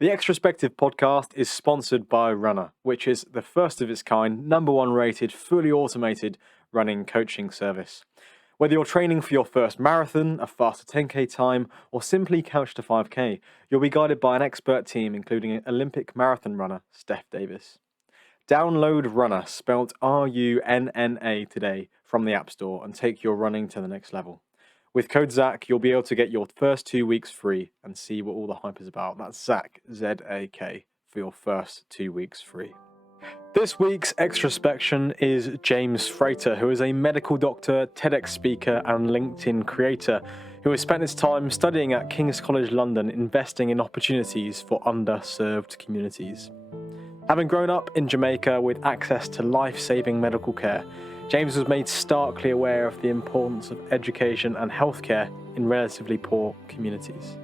The Extrospective podcast is sponsored by Runner, which is the first of its kind, #1 rated, fully automated running coaching service. Whether you're training for your first marathon, a faster 10k time, or simply couch to 5k, you'll be guided by an expert team including Olympic marathon runner Steph Davis. Download Runner, spelt RUNNA, today from the App Store and take your running to the next level. With code ZAK, you'll be able to get your first 2 weeks free and see what all the hype is about. That's ZAK, Z-A-K, for your first 2 weeks free. This week's Extrospection is James Frater, who is a medical doctor, TEDx speaker, and LinkedIn creator who has spent his time studying at King's College London, investing in opportunities for underserved communities. Having grown up in Jamaica with access to life-saving medical care, James was made starkly aware of the importance of education and healthcare in relatively poor communities.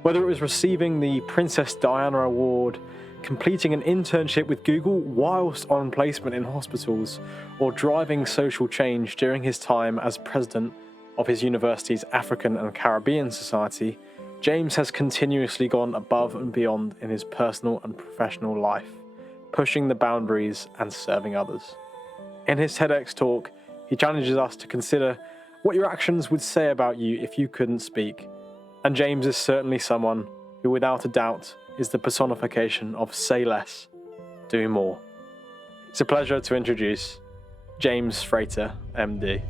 Whether it was receiving the Princess Diana Award, completing an internship with Google whilst on placement in hospitals, or driving social change during his time as president of his university's African and Caribbean Society, James has continuously gone above and beyond in his personal and professional life, pushing the boundaries and serving others. In his TEDx talk, he challenges us to consider what your actions would say about you if you couldn't speak. And James is certainly someone who, without a doubt, is the personification of say less, do more. It's a pleasure to introduce James Frater, MD.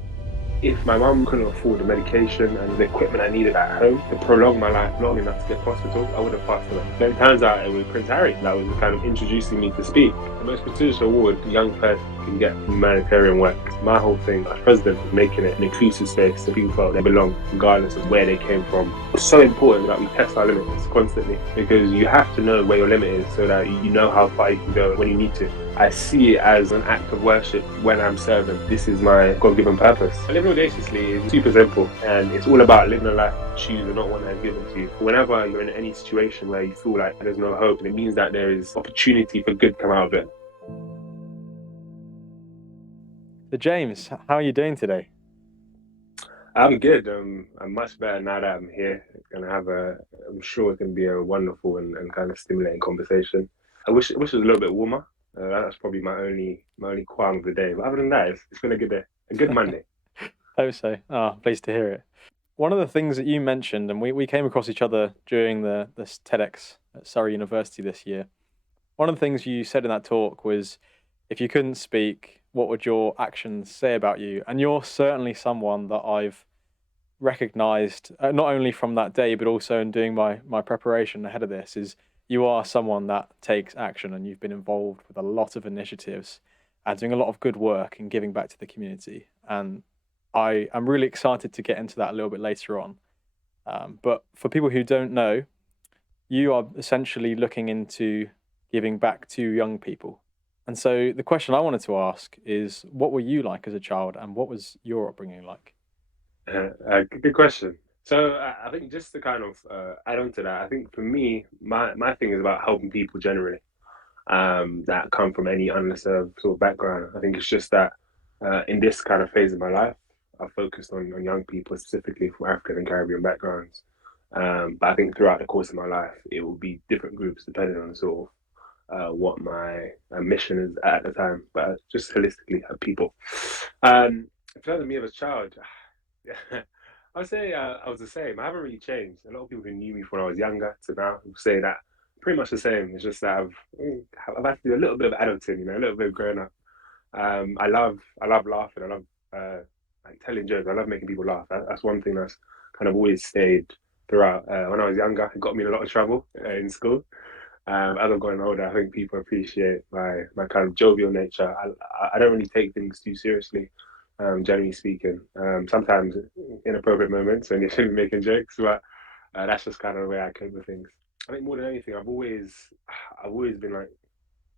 If my mum couldn't afford the medication and the equipment I needed at home to prolong my life long enough to get to hospital, I would have passed away. Then it turns out it was Prince Harry that was kind of introducing me to speak. The most prestigious award a young person can get for humanitarian work. My whole thing as president was making it an inclusive space so people felt they belong, regardless of where they came from. It's so important that we test our limits constantly, because you have to know where your limit is so that you know how far you can go when you need to. I see it as an act of worship when I'm serving. This is my God-given purpose. Living audaciously is super simple, and it's all about living a life you choose and not one that's given to you. Whenever you're in any situation where you feel like there's no hope, it means that there is opportunity for good to come out of it. So James, how are you doing today? I'm good. I'm much better now that I'm here. I'm sure it's going to be a wonderful and kind of stimulating conversation. I wish it was a little bit warmer. That's probably my only qualm of the day. But other than that, it's been a good Monday. Hope so. Pleased to hear it. One of the things that you mentioned, and we came across each other during this TEDx at Surrey University this year. One of the things you said in that talk was, if you couldn't speak, what would your actions say about you? And you're certainly someone that I've recognized, not only from that day, but also in doing my preparation ahead of this, is you are someone that takes action, and you've been involved with a lot of initiatives and doing a lot of good work and giving back to the community. And I'm really excited to get into that a little bit later on. But for people who don't know, you are essentially looking into giving back to young people. And so the question I wanted to ask is, what were you like as a child, and what was your upbringing like? Good question. So I think just to kind of add on to that, I think for me, my thing is about helping people generally that come from any underserved sort of background. I think it's just that in this kind of phase of my life, I focused on young people, specifically from African and Caribbean backgrounds. But I think throughout the course of my life, it will be different groups depending on sort of what my mission is at the time. But just holistically, people. In terms of me as a child, I would say I was the same. I haven't really changed. A lot of people who knew me when I was younger to now will say that pretty much the same. It's just that I've had to do a little bit of adulting, a little bit of growing up. I love laughing. I love like telling jokes. I love making people laugh. That's one thing that's kind of always stayed throughout. When I was younger, it got me in a lot of trouble in school. As I've gotten older, I think people appreciate my kind of jovial nature. I don't really take things too seriously. Generally speaking, sometimes inappropriate moments when you shouldn't be making jokes, but that's just kind of the way I cope with things. I think more than anything, I've always been like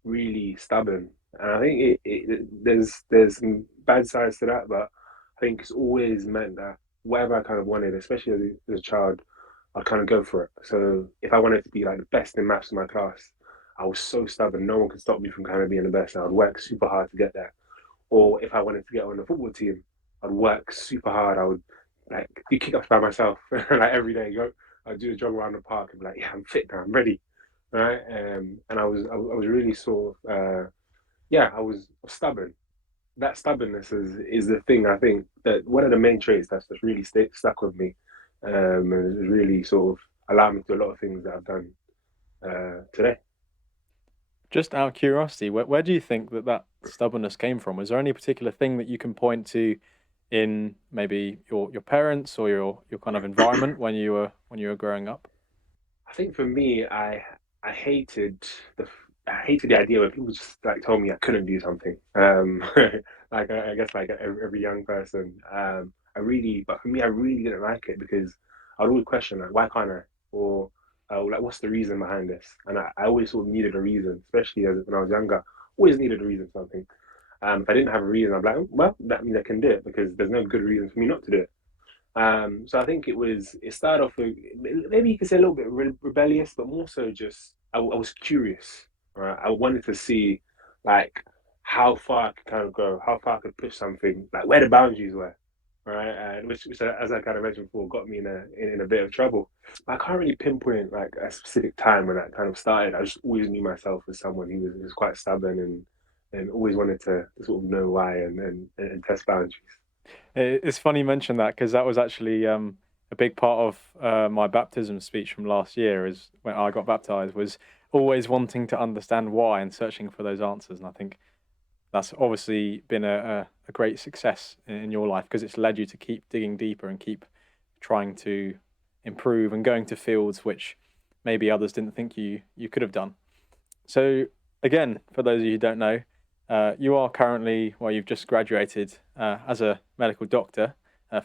really stubborn, and I think there's some bad sides to that, but I think it's always meant that whatever I kind of wanted, especially as a child, I'd kind of go for it. So if I wanted to be like the best in maths in my class, I was so stubborn, no one could stop me from kind of being the best. I would work super hard to get there. Or if I wanted to get on the football team, I'd work super hard. I would like do kick-ups by myself like every day. I'd do a jog around the park and be like, yeah, I'm fit now, I'm ready. right? And I was really sort of yeah, I was stubborn. That stubbornness is the thing I think that one of the main traits that's really stuck with me, and has really sort of allowed me to do a lot of things that I've done today. Just out of curiosity, where do you think that that stubbornness came from? Was there any particular thing that you can point to in maybe your parents or your kind of environment when you were growing up? I think for me, I hated the I hated the idea when people just like told me I couldn't do something. Like I guess like every young person, but for me, I really didn't like it because I'd always question like, why can't I? Or like, what's the reason behind this? And I always sort of needed a reason, especially when I was younger. Always needed a reason for something. If I didn't have a reason, I'm like, well, that means I can do it because there's no good reason for me not to do it. So I think it started off with maybe you could say a little bit rebellious, but more so just I was curious, right? I wanted to see like how far I could kind of go, how far I could push something, like where the boundaries were, right? Which as I kind of mentioned before, got me in a bit of trouble. I can't really pinpoint like a specific time when that kind of started. I just always knew myself as someone who was quite stubborn and always wanted to sort of know why and test boundaries. It's funny you mention that because that was actually a big part of my baptism speech from last year. Is when I got baptized was always wanting to understand why and searching for those answers. And I think that's obviously been a great success in your life because it's led you to keep digging deeper and keep trying to improve and going to fields which maybe others didn't think you could have done. So again, for those of you who don't know, you are currently, well, you've just graduated as a medical doctor.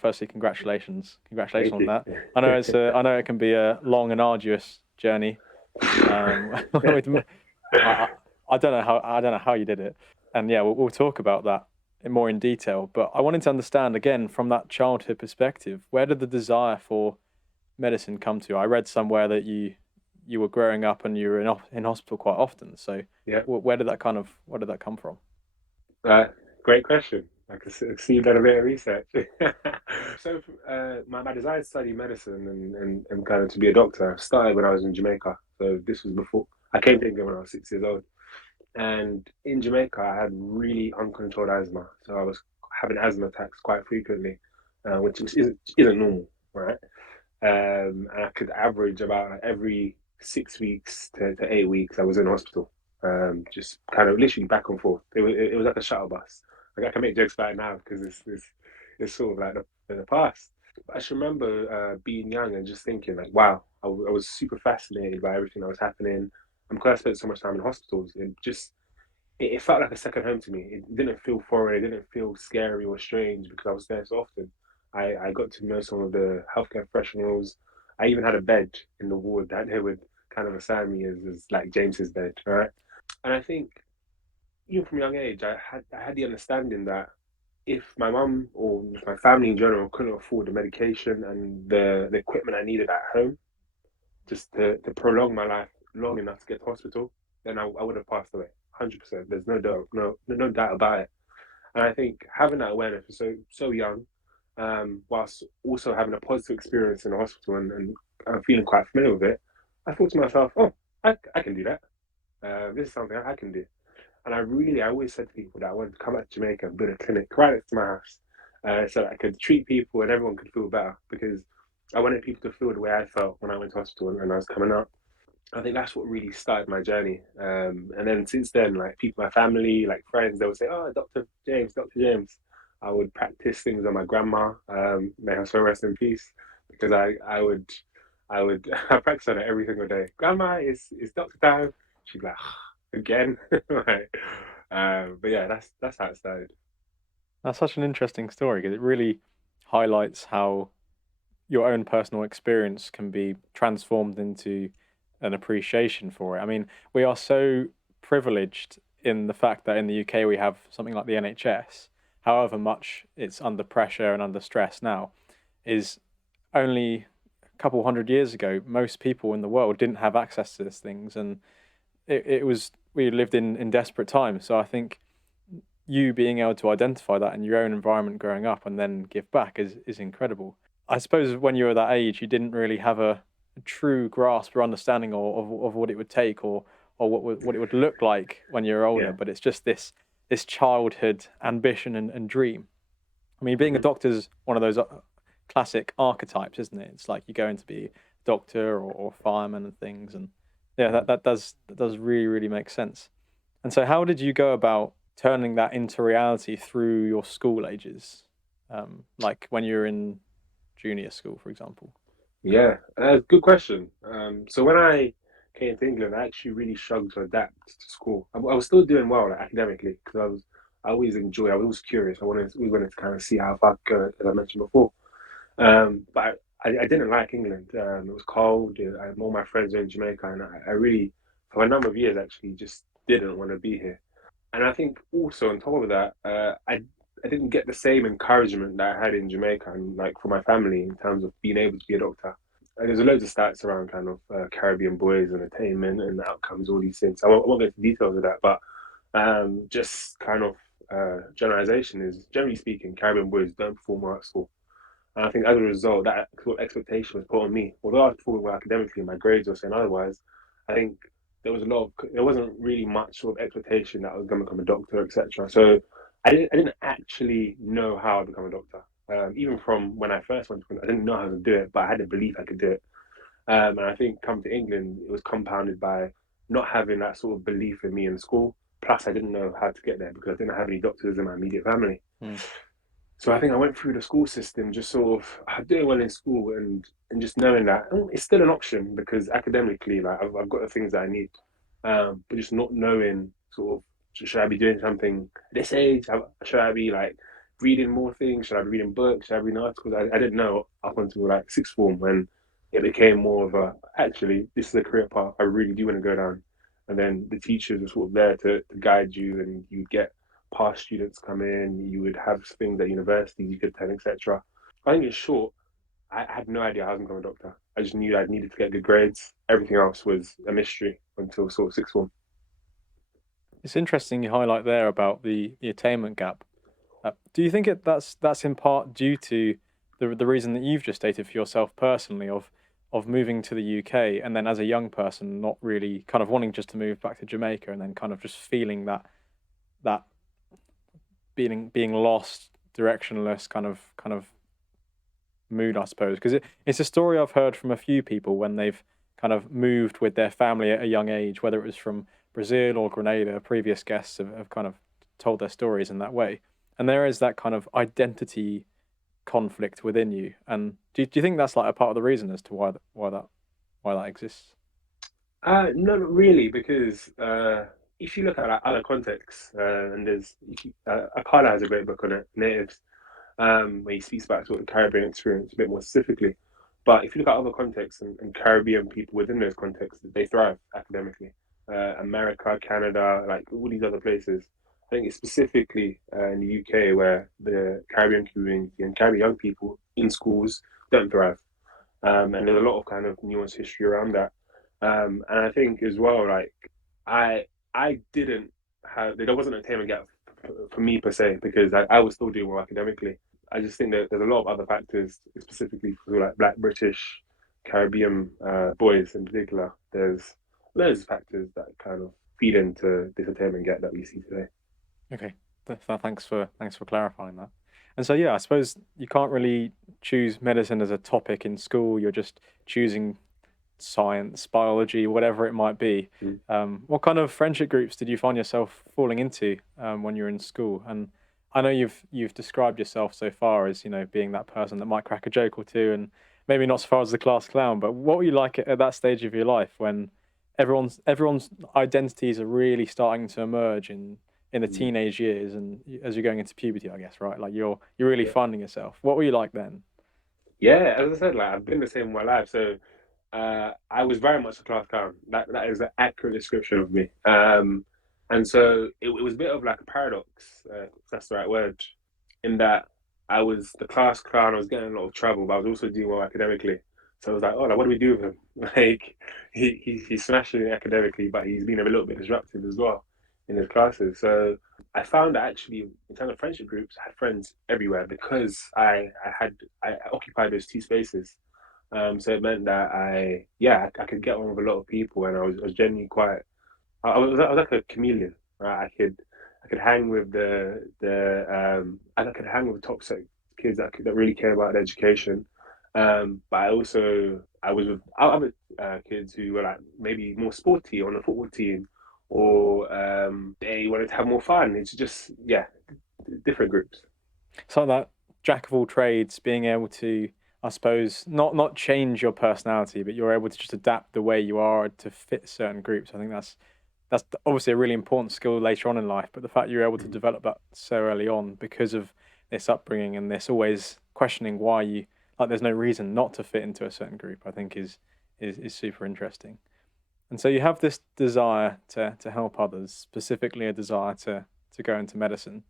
Firstly, congratulations Thank on you. that. I know it can be a long and arduous journey. With, I, I don't know how you did it, and yeah, we'll talk about that more in detail. But I wanted to understand again from that childhood perspective, where did the desire for medicine come to? I read somewhere that you were growing up and you were in hospital quite often. So Yeah. where did that come from? Uh, Great question. I can see you've done a bit of research. So, my desire to study medicine and kind of to be a doctor started when I was in Jamaica. So this was before I came to England when I was 6 years old. And in Jamaica, I had really uncontrolled asthma. So I was having asthma attacks quite frequently, which isn't normal, right? And I could average about like, every 6 weeks to 8 weeks, I was in hospital, just kind of literally back and forth. It was like a shuttle bus. Like I can make jokes about it now because it's sort of like the past. But I just remember being young and just thinking like, wow, I was super fascinated by everything that was happening. And because I spent so much time in hospitals, it felt like a second home to me. It didn't feel foreign. It didn't feel scary or strange because I was there so often. I got to know some of the healthcare professionals. I even had a bed in the ward that they would kind of assign me as like James's bed, right? And I think even from a young age, I had the understanding that if my mum or just my family in general couldn't afford the medication and the equipment I needed at home just to prolong my life long enough to get to hospital, then I would have passed away. 100%. There's no doubt about it. And I think having that awareness for so young, whilst also having a positive experience in the hospital and feeling quite familiar with it, I thought to myself, oh, I can do that. This is something I can do. And I always said to people that I wanted to come back to Jamaica and build a clinic right next to my house, so that I could treat people and everyone could feel better because I wanted people to feel the way I felt when I went to hospital and I was coming out. I think that's what really started my journey. And then since then, like people, my family, like friends, they would say, "Oh, Doctor James, Doctor James." I would practice things on my grandma. May her soul rest in peace, because I would I practice on it every single day. Grandma, is Doctor time? She'd be like, again, right? But yeah, that's how it started. That's such an interesting story because it really highlights how your own personal experience can be transformed into an appreciation for it. I mean, we are so privileged in the fact that in the UK we have something like the NHS, however much it's under pressure and under stress now, is only a couple hundred years ago, most people in the world didn't have access to these things. And it was, we lived in desperate times. So I think you being able to identify that in your own environment growing up and then give back is incredible. I suppose when you were that age, you didn't really have true grasp or understanding of what it would take, or what it would look like when you're older. Yeah. But it's just this childhood ambition and dream. I mean, being a Hmm. doctor is one of those classic archetypes, isn't it? It's like you're going to be a doctor or fireman and things, and yeah, that does really make sense. And so, how did you go about turning that into reality through your school ages, like when you were in junior school, for example? Yeah, good question. So when I came to England, I actually really struggled to adapt to school. I was still doing well, like, academically, because I always enjoy. I was always curious. We wanted to kind of see how far I could go, as I mentioned before. But I didn't like England. It was cold. All my friends were in Jamaica, and I really, for a number of years, actually just didn't want to be here. And I think also on top of that, I didn't get the same encouragement that I had in Jamaica and like for my family in terms of being able to be a doctor. And there's loads of stats around kind of Caribbean boys and attainment and outcomes, all these things. I won't go into details of that, but just kind of generalization is generally speaking, Caribbean boys don't perform well at school. And I think as a result, that sort of expectation was put on me. Although I was performing well academically, my grades were saying otherwise. I think there wasn't really much sort of expectation that I was going to become a doctor, etc. So I didn't actually know how to become a doctor. Even from when I first went to school, I didn't know how to do it, but I had a belief I could do it. And I think come to England, it was compounded by not having that sort of belief in me in school. Plus, I didn't know how to get there because I didn't have any doctors in my immediate family. Hmm. So I think I went through the school system just sort of doing well in school and just knowing that it's still an option because academically, like I've got the things that I need, but just not knowing sort of should I be doing something at this age? Should I be like reading more things? Should I be reading books? Should I be reading articles? I didn't know up until like sixth form when it became more of a actually this is a career path I really do want to go down, and then the teachers were sort of there to guide you and you get past students come in, you would have things at universities you could attend, etc. I think in short, I had no idea how I was going to become a doctor. I just knew I needed to get good grades. Everything else was a mystery until sort of sixth form. It's interesting you highlight there about the attainment gap. Do you think that's in part due to the reason that you've just stated for yourself personally of moving to the UK and then as a young person not really kind of wanting just to move back to Jamaica and then kind of just feeling that being lost, directionless kind of mood, I suppose, because it's a story I've heard from a few people when they've kind of moved with their family at a young age, whether it was from Brazil or Grenada. Previous guests have kind of told their stories in that way, and there is that kind of identity conflict within you. And do you think that's like a part of the reason as to why that exists? No, not really, because if you look at like, other contexts, and Akala has a great book on it, Natives, where he speaks about sort of the Caribbean experience a bit more specifically. But if you look at other contexts and Caribbean people within those contexts, they thrive academically. America, Canada, like all these other places. I think it's specifically in the UK where the Caribbean community and Caribbean young people in schools don't thrive. And there's a lot of kind of nuanced history around that. And I think as well, like I I didn't there wasn't a attainment gap for me per se because I was still doing well academically. I just think that there's a lot of other factors, specifically for like Black British Caribbean boys in particular. There's loads of factors that kind of feed into this attainment gap that we see today. Okay, thanks for clarifying that. And so yeah, I suppose you can't really choose medicine as a topic in school. You're just choosing science, biology, whatever it might be. Mm. What kind of friendship groups did you find yourself falling into when you were in school? And I know you've described yourself so far as being that person that might crack a joke or two, and maybe not so far as the class clown. But what were you like at that stage of your life when everyone's identities are really starting to emerge in the Mm. teenage years and as you're going into puberty, I guess, right? Like you're really Yeah. finding yourself. What were you like then? Yeah, as I said, like I've been the same in my life. So I was very much a class clown. That is an accurate description of me. And so it was a bit of like a paradox, if that's the right word, in that I was the class clown. I was getting in a lot of trouble, but I was also doing well academically. So I was like, oh, like, what do we do with him? Like he's smashing it academically, but he's been a little bit disruptive as well in his classes. So I found that actually, in terms of friendship groups, I had friends everywhere because I occupied those two spaces. So it meant that I could get on with a lot of people, and I was genuinely quite. I was like a chameleon, right? I could hang with I could hang with the top set kids that really care about their education. But I was with other kids who were like maybe more sporty on the football team, or they wanted to have more fun. It's just different groups. It's like that jack of all trades, being able to, I suppose, not change your personality, but you're able to just adapt the way you are to fit certain groups. I think that's obviously a really important skill later on in life. But the fact you're able to Mhm. develop that so early on because of this upbringing and this always questioning why you like, there's no reason not to fit into a certain group. I think is super interesting. And so you have this desire to help others, specifically a desire to go into medicine.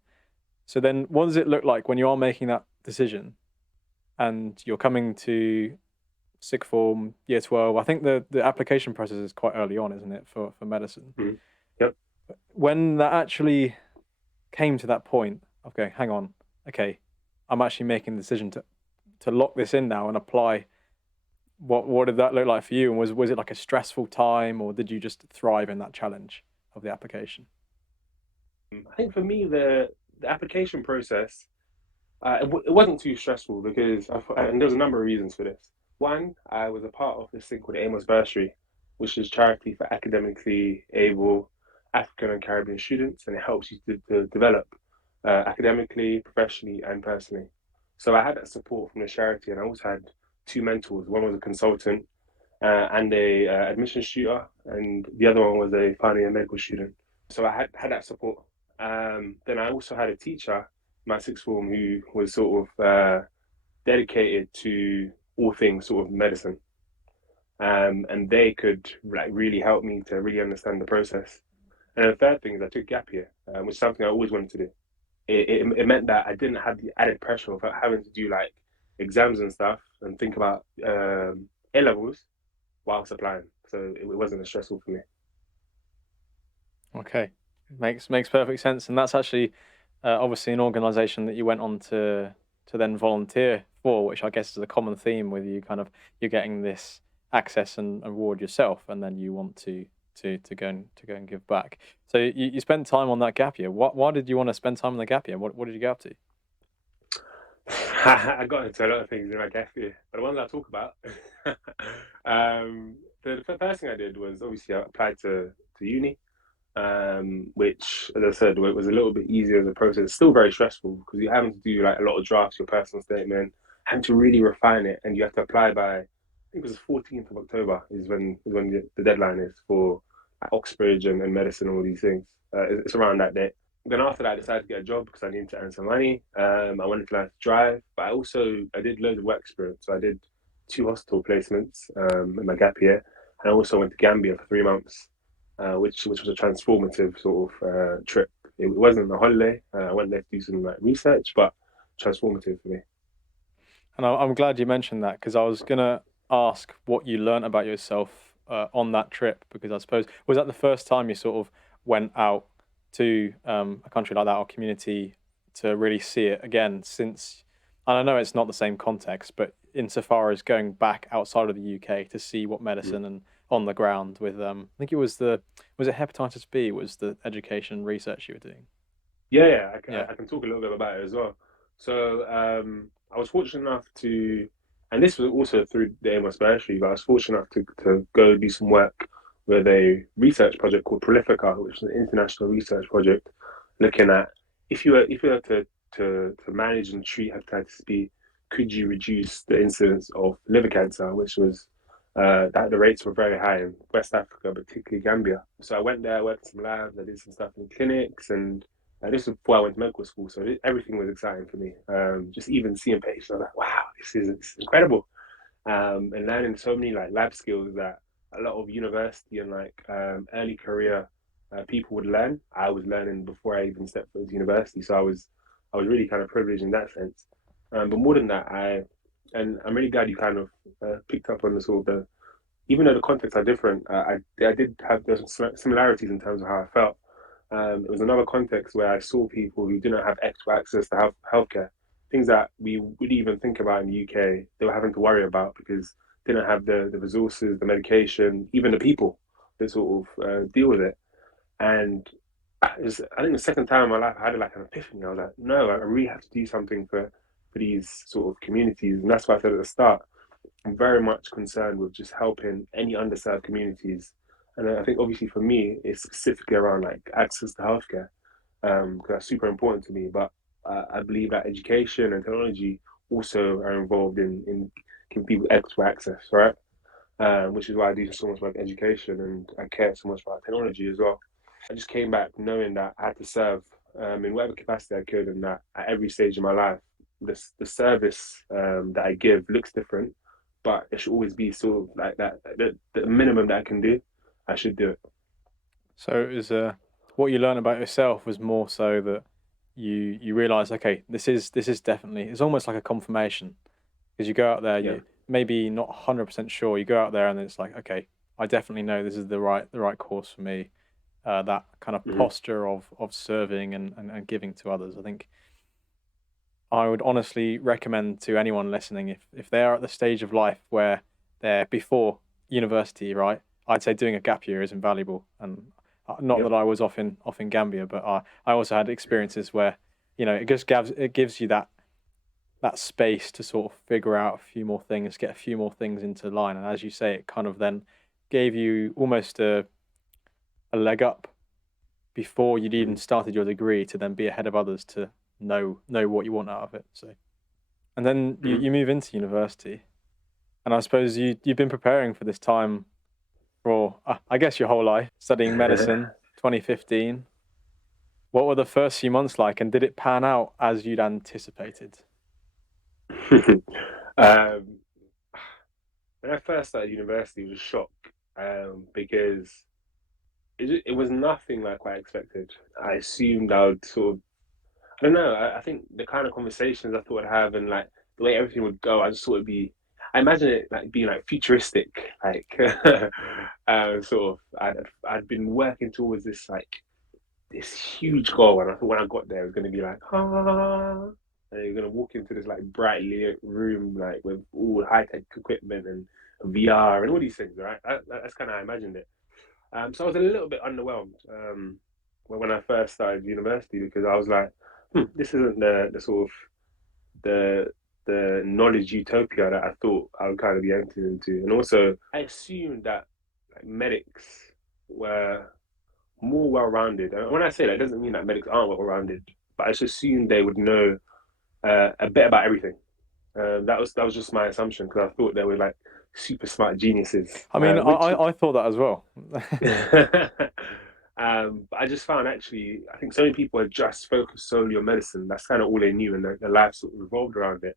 So then, what does it look like when you are making that decision and you're coming to sixth form, year 12? I think the application process is quite early on, isn't it, for medicine? Mhm. Yep. When that actually came to that point, okay, hang on, okay, I'm actually making the decision to lock this in now and apply. What did that look like for you? And was it like a stressful time, or did you just thrive in that challenge of the application? I think for me, the application process it wasn't too stressful because and there's a number of reasons for this. One, I was a part of this thing called the Amos Bursary, which is charity for academically able African and Caribbean students, and it helps you to develop academically, professionally, and personally. So I had that support from the charity, and I also had two mentors. One was a consultant and a admissions tutor, and the other one was a final year medical student. So I had that support. Then I also had a teacher, my sixth form, who was sort of dedicated to all things sort of medicine, and they could like really help me to really understand the process. And the third thing is I took gap year, which is something I always wanted to do. It meant that I didn't have the added pressure of having to do like exams and stuff and think about A levels whilst applying. So it wasn't as stressful for me. Okay, makes perfect sense, and that's actually obviously an organisation that you went on to then volunteer for, which I guess is a common theme with you. Kind of you're getting this access and reward yourself, and then you want to go and give back. So you spent time on that gap year. Why did you want to spend time on the gap year? What did you get up to? I got into a lot of things in my gap year, but the ones I talk about, the first thing I did was obviously I applied to uni, which, as I said, was a little bit easier as a process. It's still very stressful because you're having to do like a lot of drafts, your personal statement, having to really refine it, and you have to apply by, I think it was the 14th of October is when the deadline is for like, Oxbridge and medicine and all these things. It's around that date. Then after that, I decided to get a job because I needed to earn some money. I wanted to learn to drive, but I did loads of work experience. So I did two hospital placements in my gap year, and I also went to Gambia for 3 months, which was a transformative sort of trip. It wasn't a holiday. I went there to do some like research, but transformative for me. And I'm glad you mentioned that because I was gonna ask what you learnt about yourself on that trip because I suppose was that the first time you sort of went out to a country like that or community to really see it again since and I know it's not the same context, but insofar as going back outside of the UK to see what Mm. medicine and on the ground with I think it was the was it hepatitis B was the education research you were doing. Yeah. I can talk a little bit about it as well. So I was fortunate enough to, and this was also through the Amos Bursary, but I was fortunate enough to go do some work with a research project called Prolifica, which is an international research project looking at if you were to manage and treat hepatitis B, could you reduce the incidence of liver cancer, which was that the rates were very high in West Africa, particularly Gambia. So I went there, worked in some labs, I did some stuff in clinics, and this was before I went to medical school, so everything was exciting for me. Just even seeing patients, I was like, wow, this is incredible. And learning so many like lab skills that a lot of university and like early career people would learn. I was learning before I even stepped foot into university, so I was really kind of privileged in that sense. But more than that, I'm really glad you kind of picked up on the sort of the even though the contexts are different, I did have those similarities in terms of how I felt. It was another context where I saw people who didn't have extra access to healthcare, things that we would even think about in the UK. They were having to worry about because didn't have the resources, the medication, even the people to sort of deal with it. And I think the second time in my life, I had like an epiphany. I was like, no, I really have to do something for these sort of communities. And that's why I said at the start, I'm very much concerned with just helping any underserved communities. And I think obviously for me, it's specifically around like access to healthcare, because that's super important to me. But I believe that education and technology also are involved in giving people equitable access, right? Which is why I do so much about education and I care so much about technology as well. I just came back knowing that I had to serve in whatever capacity I could, and that at every stage of my life, the service that I give looks different, but it should always be sort of like that. The minimum that I can do, I should do it. So it was what you learned about yourself was more so that you realize, okay, this is definitely, it's almost like a confirmation because you go out there, Yeah. you maybe not 100% sure, you go out there and it's like, okay, I definitely know this is the right course for me. That kind of Hmm. posture of serving and giving to others. I think I would honestly recommend to anyone listening, if they are at the stage of life where they're before university, right? I'd say doing a gap year is invaluable, and not Yep. that I was off in Gambia, but I also had experiences where it gives you that space to sort of figure out a few more things, get a few more things into line, and as you say, it kind of then gave you almost a leg up before you'd even Hmm. started your degree to then be ahead of others to know what you want out of it. So, and then you, Hmm. you move into university, and I suppose you've been preparing for this time for I guess your whole life, studying medicine. 2015. What were the first few months like, and did it pan out as you'd anticipated? um, when I first started university, it was a shock because it was nothing like what I expected. I assumed I would sort of, I don't know, I think the kind of conversations I thought I'd have and like the way everything would go, I just thought it'd be, I imagine it like being like futuristic, like sort of, I'd been working towards this like this huge goal, and I thought when I got there, it was going to be like, ah, and you're going to walk into this like bright lit room, like with all high tech equipment and VR and all these things, right? That's kind of how I imagined it. So I was a little bit underwhelmed when I first started university because I was like, this isn't the sort of the the knowledge utopia that I thought I would kind of be entered into, and also I assumed that like medics were more well-rounded. And when I say that, it doesn't mean that medics aren't well-rounded, but I just assumed they would know a bit about everything. That was just my assumption because I thought they were like super smart geniuses, I mean, I which I, I thought that as well. but I just found actually, I think so many people had just focused solely on medicine. That's kind of all they knew, and their life sort of revolved around it.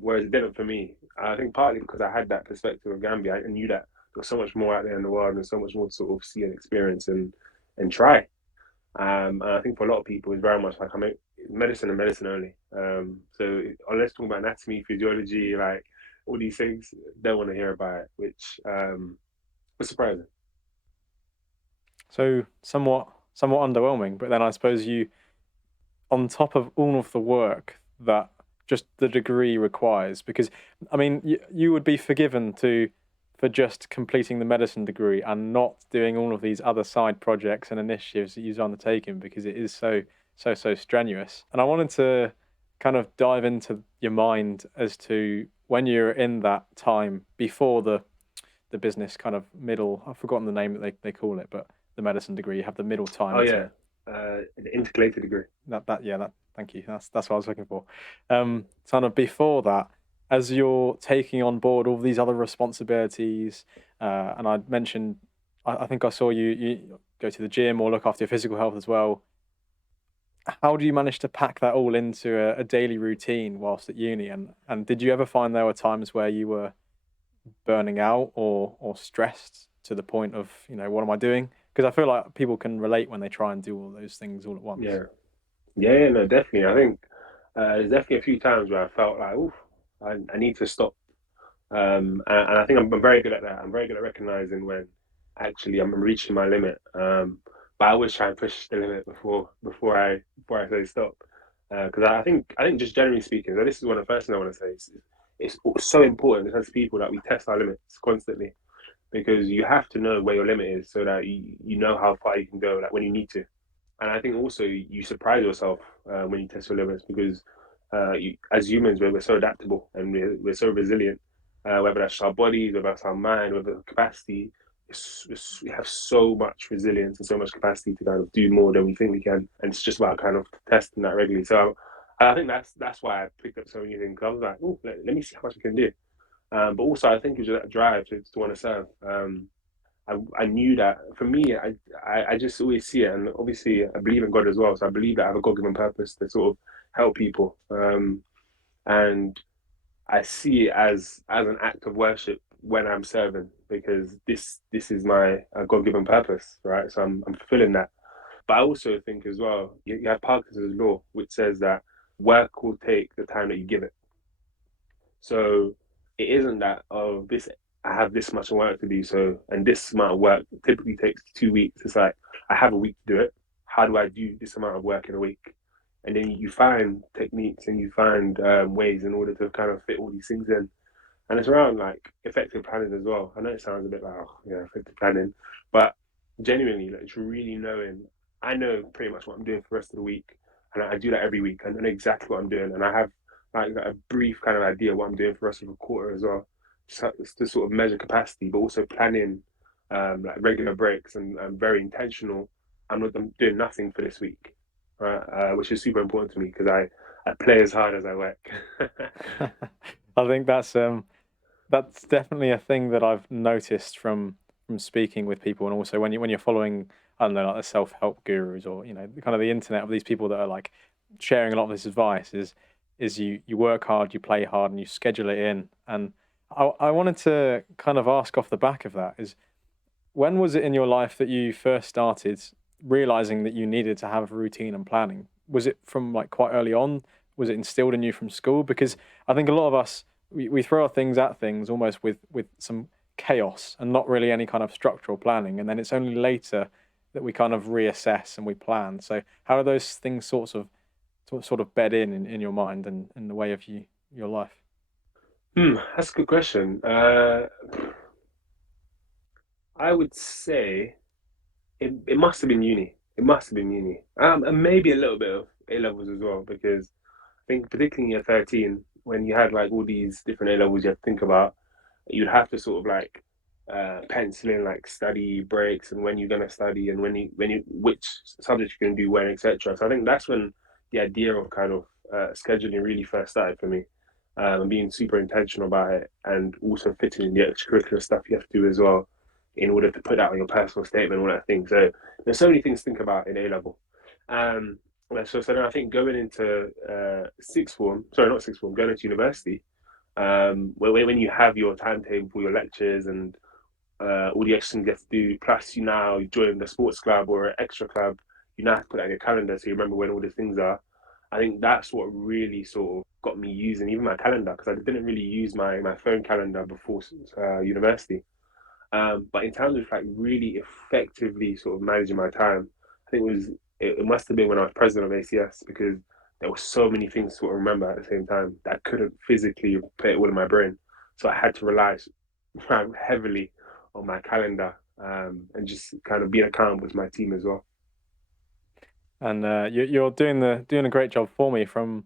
Whereas it didn't for me. I think partly because I had that perspective of Gambia, I knew that there was so much more out there in the world and so much more to sort of see and experience and try. And I think for a lot of people, it's very much like I mean, medicine and medicine only. So unless talking about anatomy, physiology, like all these things, they don't want to hear about it, which was surprising. So somewhat underwhelming, but then I suppose you, on top of all of the work that just the degree requires, because I mean, you would be forgiven for just completing the medicine degree and not doing all of these other side projects and initiatives that you've undertaken because it is so strenuous. And I wanted to kind of dive into your mind as to when you're in that time before the business kind of middle. I've forgotten the name that they call it, but the medicine degree, you have the middle Oh time yeah, to the integrated degree. that thank you. That's what I was looking for. Kind of before that, as you're taking on board all these other responsibilities, and I mentioned, I think I saw you go to the gym or look after your physical health as well. How do you manage to pack that all into a daily routine whilst at uni? And did you ever find there were times where you were burning out or stressed to the point of, what am I doing? Because I feel like people can relate when they try and do all those things all at once. Yeah, yeah, no, definitely. I think there's definitely a few times where I felt like, oof, I need to stop. And I think I'm very good at that. I'm very good at recognizing when actually I'm reaching my limit. But I always try and push the limit before I say stop. Because I think just generally speaking, so this is one of the first things I want to say. it's so important as people that we test our limits constantly, because you have to know where your limit is so that you know how far you can go, like when you need to. And I think also you surprise yourself when you test your limits, because as humans, we're so adaptable and we're so resilient. Whether that's our bodies, whether that's our mind, whether capacity, we have so much resilience and so much capacity to kind of do more than we think we can. And it's just about kind of testing that regularly. So I think that's why I picked up so many things. I was like, oh, let me see how much I can do. But also, I think it's just that drive to want to serve. I knew that for me, I just always see it, and obviously I believe in God as well. So I believe that I have a God given purpose to sort of help people, and I see it as an act of worship when I'm serving, because this is my God given purpose, right? So I'm fulfilling that. But I also think as well, you have Parkinson's law, which says that work will take the time that you give it. So it isn't that, oh, this, I have this much work to do, so, and this amount of work typically takes 2 weeks. It's like, I have a week to do it. How do I do this amount of work in a week? And then you find techniques and you find ways in order to kind of fit all these things in. And it's around like effective planning as well. I know it sounds a bit like, oh, yeah, effective planning, but genuinely, like, it's really knowing. I know pretty much what I'm doing for the rest of the week, and I do that every week. I know exactly what I'm doing, and I have like a brief kind of idea what I'm doing for the rest of the quarter as well. So it's to sort of measure capacity, but also planning like regular breaks, and I'm very intentional. I'm doing nothing for this week, right? Which is super important to me because I play as hard as I work. I think that's definitely a thing that I've noticed from speaking with people, and also when you're following, I don't know, like the self help gurus, or kind of the internet of these people that are like sharing a lot of this advice, is you work hard, you play hard, and you schedule it in. And I wanted to kind of ask off the back of that is, when was it in your life that you first started realizing that you needed to have routine and planning? Was it from like quite early on? Was it instilled in you from school? Because I think a lot of us, we throw our things at things almost with some chaos and not really any kind of structural planning, and then it's only later that we kind of reassess and we plan. So how do those things sort of bed in your mind and in the way of your life? That's a good question. I would say it must have been uni. It must have been uni. And maybe a little bit of A levels as well, because I think particularly in year 13, when you had like all these different A levels you have to think about, you'd have to sort of like pencil in like study breaks and when you're gonna study and when you which subjects you're gonna do when, etc. So I think that's when the idea of kind of scheduling really first started for me, and being super intentional about it, and also fitting in the extracurricular stuff you have to do as well in order to put that on your personal statement, all that thing. So there's so many things to think about in A level. Um, so then I think going into sixth form, sorry, not sixth form, going into university, when you have your timetable for your lectures and all the extra things you have to do, plus you now join the sports club or an extra club, you now have to put that in your calendar so you remember when all these things are. I think that's what really sort of got me using even my calendar, because I didn't really use my phone calendar before university. But in terms of like really effectively sort of managing my time, I think it must have been when I was president of ACS, because there were so many things to sort of remember at the same time that I couldn't physically put it all in my brain. So I had to rely heavily on my calendar, and just kind of being accountable to my team as well. And you're doing a great job for me from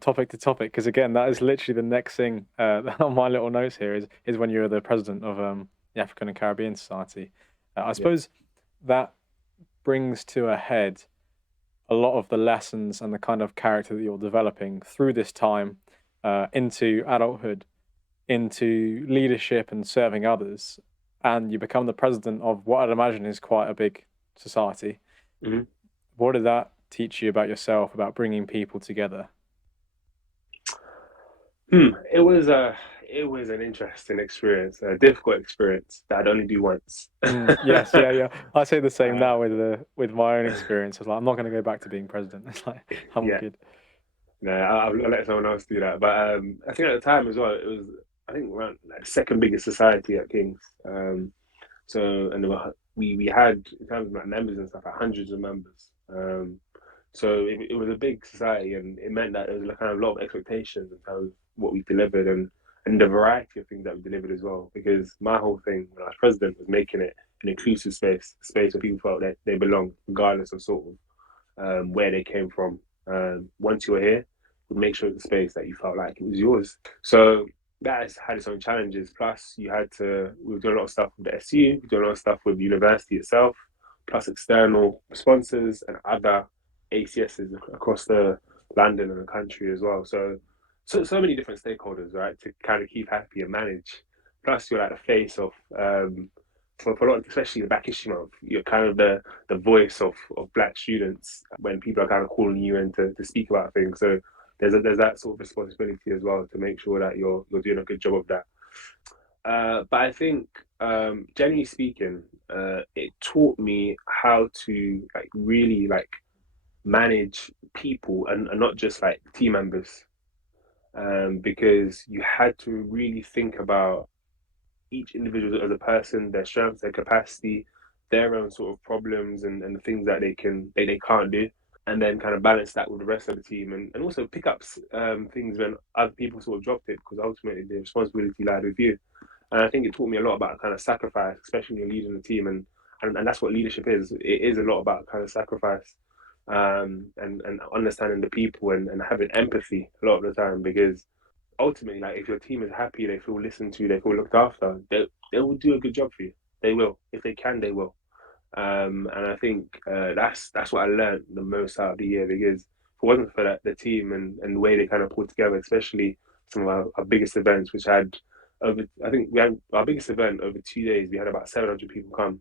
topic to topic, because again, that is literally the next thing on my little notes here is when you're the president of the African and Caribbean Society. I Yeah. suppose that brings to a head a lot of the lessons and the kind of character that you're developing through this time into adulthood, into leadership and serving others, and you become the president of what I'd imagine is quite a big society. Mhm. What did that teach you about yourself, about bringing people together? It was an interesting experience, a difficult experience that I'd only do once. Yes, yeah, yeah. I say the same uh, now with my own experience. I was like, I'm not going to go back to being president. It's like I'm yeah, good. no, I'll let someone else do that. But I think at the time as well, it was, I think, around like the second biggest society at King's. So and we had, in terms of like members and stuff, like hundreds of members. So it was a big society, and it meant that there was like kind of a lot of expectations in terms of what we delivered. And and the variety of things that we delivered as well. Because my whole thing when I was president was making it an inclusive space, a space where people felt that they belong, regardless of sort of where they came from. Once you were here, would make sure it's a space that you felt like it was yours. So that has had its own challenges. Plus, we were doing a lot of stuff with the SU, we do a lot of stuff with the university itself, plus external sponsors and other ACSs across the London and the country as well. So many different stakeholders, right, to kind of keep happy and manage. Plus, you're like the face of for a lot, especially the Black History Month, you're kind of the voice of Black students when people are kind of calling you in to speak about things. So there's that sort of responsibility as well to make sure that you're doing a good job of that. But I think, generally speaking, it taught me how to like really like manage people and not just like team members, because you had to really think about each individual as a person, their strengths, their capacity, their own sort of problems and the things that they can't do, and then kind of balance that with the rest of the team and also pick up things when other people sort of dropped it because ultimately the responsibility lied with you. And I think it taught me a lot about kind of sacrifice, especially when you're leading the team, and that's what leadership is. It is a lot about kind of sacrifice, and understanding the people and having empathy a lot of the time because ultimately, like if your team is happy, they feel listened to, they feel looked after, they will do a good job for you. They will, if they can, they will. And I think that's what I learned the most out of the year because if it wasn't for the team and the way they kind of pulled together, especially some of our biggest events, which had over, I think we had our biggest event over 2 days, we had about 700 people come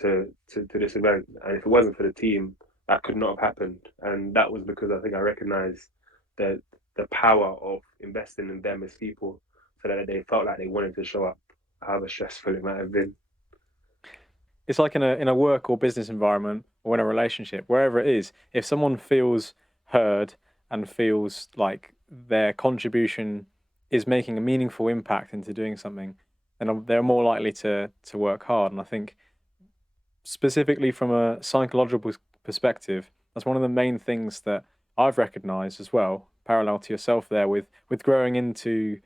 to this event. And if it wasn't for the team, that could not have happened. And that was because I think I recognized that the power of investing in them as people so that they felt like they wanted to show up, however stressful it might have been. It's like in a work or business environment or in a relationship, wherever it is, if someone feels heard and feels like their contribution is making a meaningful impact into doing something, then they're more likely to work hard. And I think specifically from a psychological perspective, that's one of the main things that I've recognized as well, parallel to yourself there with growing into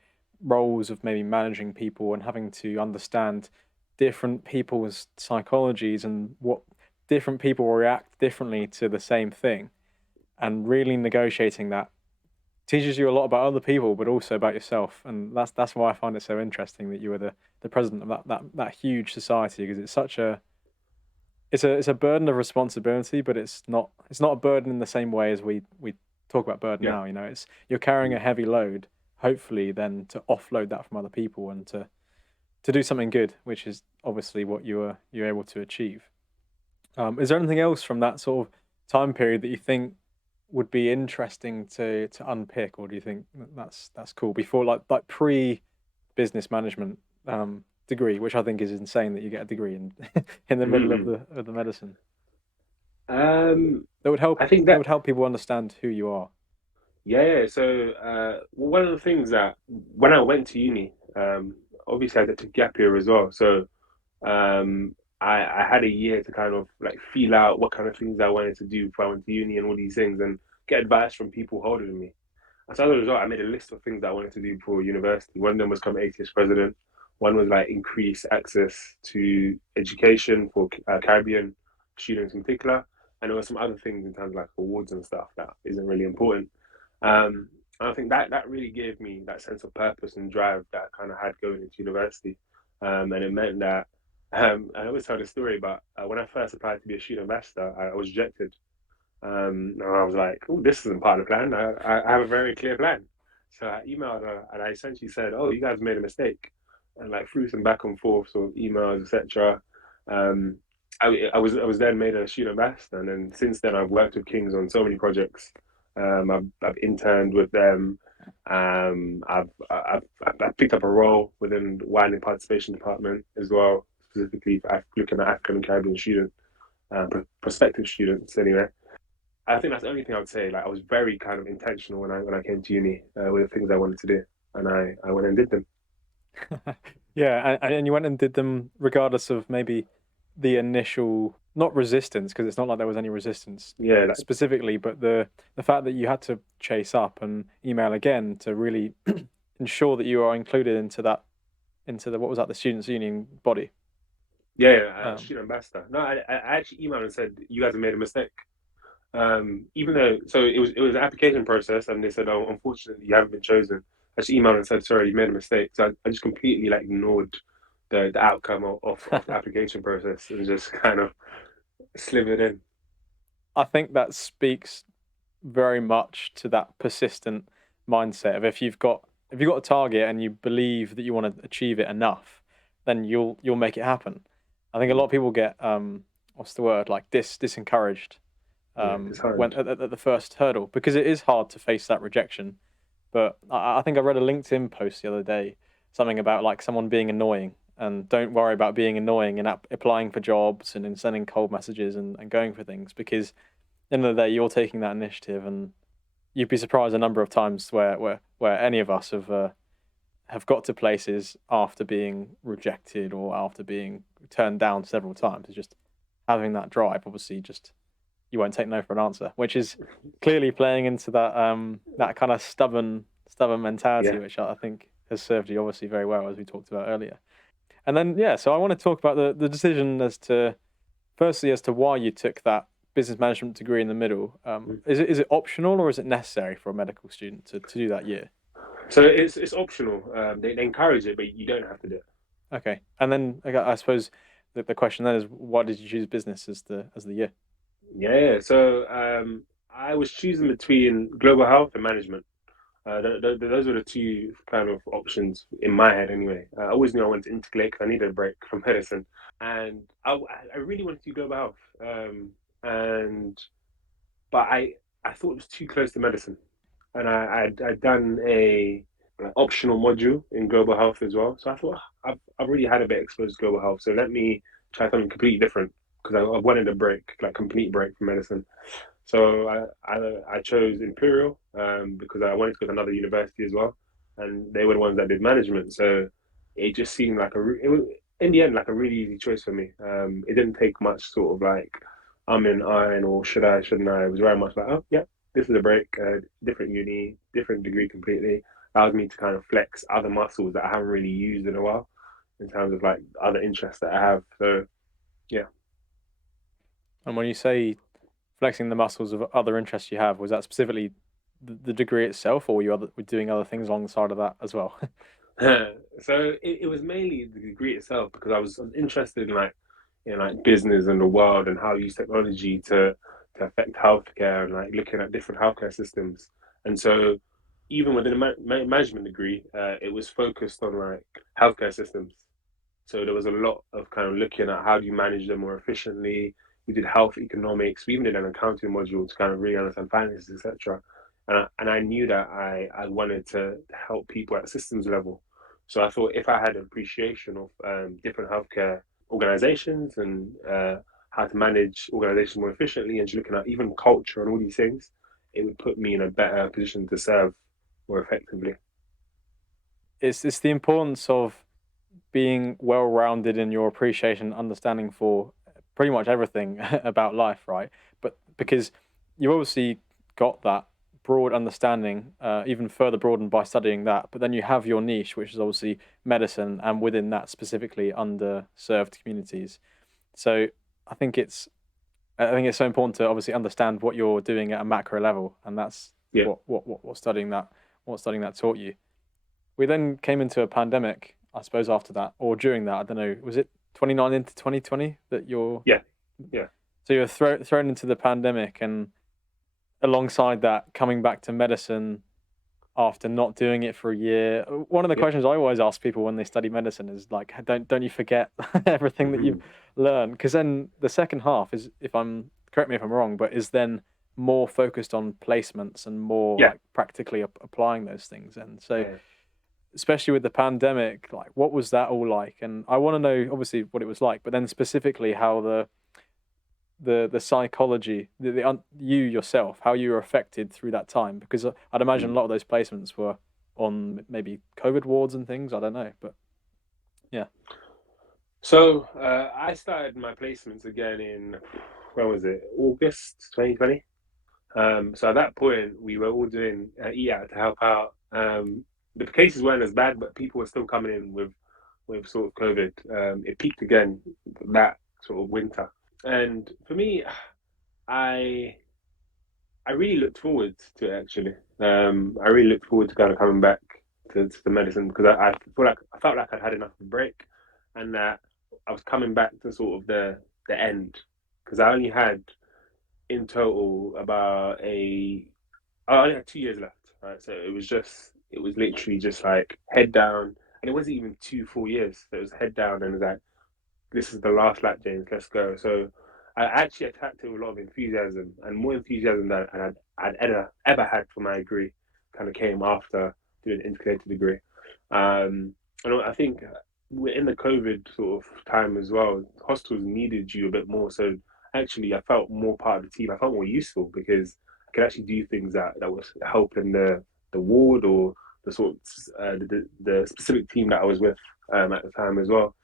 roles of maybe managing people and having to understand different people's psychologies and what different people react differently to the same thing and really negotiating that teaches you a lot about other people but also about yourself, and that's why I find it so interesting that you were the president of that huge society because it's a burden of responsibility, but it's not a burden in the same way as we talk about burden Yeah. now. It's you're carrying a heavy load, hopefully then to offload that from other people and to do something good, which is obviously what you're able to achieve. Is there anything else from that sort of time period that you think would be interesting to unpick, or do you think that's cool before like pre business management degree, which I think is insane that you get a degree in in the middle of Mm-hmm. the medicine. Um, That would help. I think That that would help people understand who you are. yeah. So one of the things that when I went to uni, obviously I did a gap year as well. So I had a year to kind of like feel out what kind of things I wanted to do before I went to uni and all these things and get advice from people older than me. And so as a result, I made a list of things that I wanted to do before university. One of them was become ATS president. One was like increase access to education for Caribbean students in particular. And there were some other things in terms of like awards and stuff that isn't really important. And I think that really gave me that sense of purpose and drive that I kind of had going into university. And it meant that I always tell the story, but when I first applied to be a student ambassador, I was rejected. And I was like, "Oh, this isn't part of the plan. I have a very clear plan." So I emailed her and I essentially said, "Oh, you guys made a mistake," and like through some back and forth sort of emails, etc. Um, I was then made a student ambassador, and then since then I've worked with Kings on so many projects. I've interned with them. I've picked up a role within the wine and participation department as well, specifically for looking at African and Caribbean students, prospective students anyway. I think that's the only thing I would say. Like I was very kind of intentional when I came to uni with the things I wanted to do, and I went and did them. Yeah, and you went and did them regardless of maybe the initial not resistance because it's not like there was any resistance Yeah, like specifically, but the fact that you had to chase up and email again to really ensure that you are included into the what was that, the students' union body? Student ambassador. No, I actually emailed and said you guys have made a mistake. Even though, so it was an application process, and they said, oh, unfortunately, you haven't been chosen. I just emailed and said, sorry, you made a mistake. So I just completely like ignored the outcome of the application process and just kind of slivered in. I think that speaks very much to that persistent mindset of if you've got a target and you believe that you want to achieve it enough, then you'll make it happen. I think a lot of people get what's the word, like disencouraged Yeah, it's when hard. at the first hurdle, because it is hard to face that rejection. But I think I read a LinkedIn post the other day, something about like someone being annoying, and don't worry about being annoying and applying for jobs and in sending cold messages and going for things, because at the end of the day you're taking that initiative, and you'd be surprised a number of times where any of us have got to places after being rejected or after being turned down several times. It's just having that drive. Obviously, just you won't take no for an answer, which is clearly playing into that kind of stubborn mentality, Yeah. which I think has served you obviously very well, as we talked about earlier. And then yeah, so I want to talk about the decision as to firstly as to why you took that business management degree in the middle. Is it optional or is it necessary for a medical student to do that year? So it's optional. They encourage it, but you don't have to do it. Okay, and then I suppose the question then is why did you choose business as the year? Yeah. So I was choosing between global health and management. Those were the two kind of options in my head, anyway. I always knew I wanted to integrate because I needed a break from medicine, and I really wanted to do global health. And but I thought it was too close to medicine, and I'd done a an optional module in global health as well. So I thought I've already had a bit exposed to global health, so let me try something completely different because I wanted a break, like complete break from medicine. So I chose Imperial because I wanted to go to another university as well, and they were the ones that did management. So it just seemed like it was in the end like a really easy choice for me. It didn't take much sort of like I'm in iron or should I shouldn't I. It was very much like oh yeah, this is a break, different uni, different degree completely. Allows me to kind of flex other muscles that I haven't really used in a while in terms of like other interests that I have. So yeah. And when you say flexing the muscles of other interests you have, was that specifically the degree itself, or were doing other things alongside of that as well? So it was mainly the degree itself because I was interested in like like business and the world and how you use technology to affect healthcare and like looking at different healthcare systems. And so even within a management degree, it was focused on like healthcare systems. So there was a lot of kind of looking at how do you manage them more efficiently. We did health economics. We even did an accounting module to kind of really understand finances, etc. And I knew that I wanted to help people at systems level. So I thought if I had an appreciation of different healthcare organizations and how to manage organizations more efficiently and just looking at even culture and all these things, it would put me in a better position to serve more effectively. It's the importance of being well rounded in your appreciation and understanding for pretty much everything about life, right? But because you obviously got that broad understanding, even further broadened by studying that, but then you have your niche, which is obviously medicine, and within that specifically underserved communities. So I think it's I think it's so important to obviously understand what you're doing at a macro level, and that's Yeah. what studying that taught you. We then came into a pandemic, I suppose, after that, or during that. I don't know. Was it 2019 to 2020 that you're Yeah. Yeah. so you're thrown into the pandemic, and alongside that, coming back to medicine after not doing it for a year. One of the Yeah. questions I always ask people when they study medicine is like, don't you forget everything that you've Mhm. learned? Because then the second half is, if I'm correct me if I'm wrong, but is then more focused on placements and more Yeah. like practically applying those things. And so Yeah. especially with the pandemic, like what was that all like? And I want to know obviously what it was like, but then specifically how the psychology, you yourself, how you were affected through that time, because I'd imagine a Mm. lot of those placements were on maybe COVID wards and things. I don't know, but yeah. So I started my placements again in when was it? August 2020. So at that point, we were all doing EAT to help out the cases weren't as bad, but people were still coming in with sort of COVID. It peaked again that sort of winter, and for me, I I really looked forward to it actually. I really looked forward to kind of coming back to the medicine because I feel like I felt like I'd had enough of a break, and that I was coming back to sort of the end because I only had in total I only had 2 years left, right? So it was literally just like head down, and it wasn't even 2 full years. So it was head down, and it was like this is the last lap, James. Let's go. So I actually attacked it with a lot of enthusiasm, and more enthusiasm than I'd ever had for my degree. Kind of came after doing an integrated degree, and I think we're in the COVID sort of time as well. Hospitals needed you a bit more, so actually I felt more part of the team. I felt more useful because I could actually do things that was helping the ward or the sort of, the specific team that I was with at the time as well.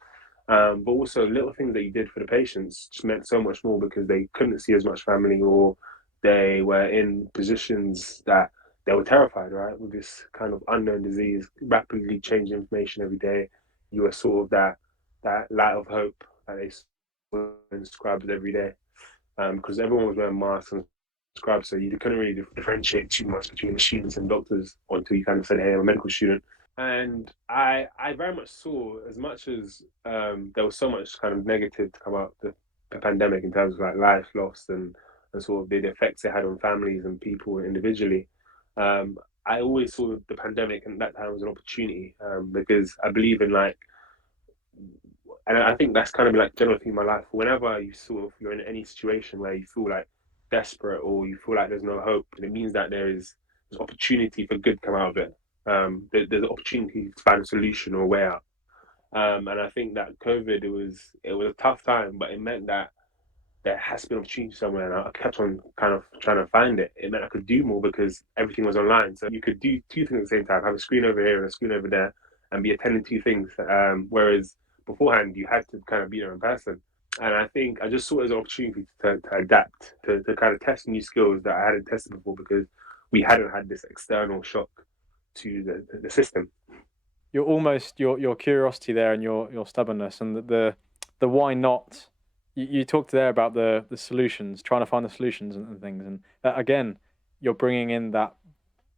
But also little things that you did for the patients just meant so much more because they couldn't see as much family or they were in positions that they were terrified, right? With this kind of unknown disease, rapidly changing information every day. You were sort of that light of hope that they saw in scrubs every day. Because everyone was wearing masks and scrubs, so you couldn't really differentiate too much between the students and doctors until you kind of said, "Hey, I'm a medical student." And I very much saw as much as there was so much kind of negative to come out of the pandemic in terms of like life lost and sort of the effects it had on families and people individually. Um, I always saw the pandemic and that time as an opportunity because I believe in like, and I think that's kind of like general thing in my life. Whenever you sort of you're in any situation where you feel like desperate or you feel like there's no hope, and it means that there's opportunity for good come out of it. There's an opportunity to find a solution or a way out. And I think that COVID it was a tough time, but it meant that there has to be an opportunity somewhere, and I kept on kind of trying to find it. It meant I could do more because everything was online, so you could do two things at the same time: have a screen over here and a screen over there, and be attending to things. Whereas beforehand, you had to kind of be there in person. And I think I just saw it as an opportunity to adapt, to kind of test new skills that I hadn't tested before because we hadn't had this external shock to the system. You're almost your curiosity there and your stubbornness and the why not. You talked there about the solutions, trying to find the solutions and things, and again, you're bringing in that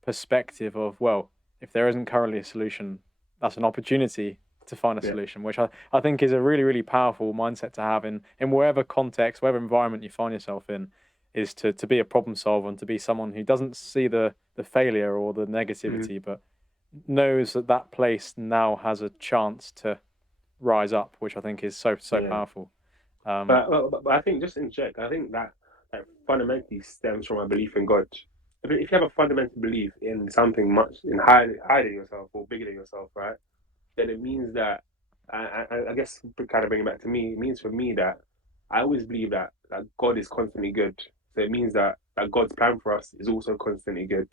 perspective of, well, if there isn't currently a solution, that's an opportunity to find a Yeah. solution, which I think is a really, really powerful mindset to have in wherever context, whatever environment you find yourself in, is to be a problem solver and to be someone who doesn't see the failure or the Mm-hmm. negativity, but knows that that place now has a chance to rise up, which I think is so Yeah. powerful. Um, But I think just in check, I think that fundamentally stems from a belief in God. If you have a fundamental belief in something much in hiding yourself or bigger than yourself, right? Then it means that I guess kind of bring it back to me. It means for me that I always believe that God is constantly good. So it means that God's plan for us is also constantly good.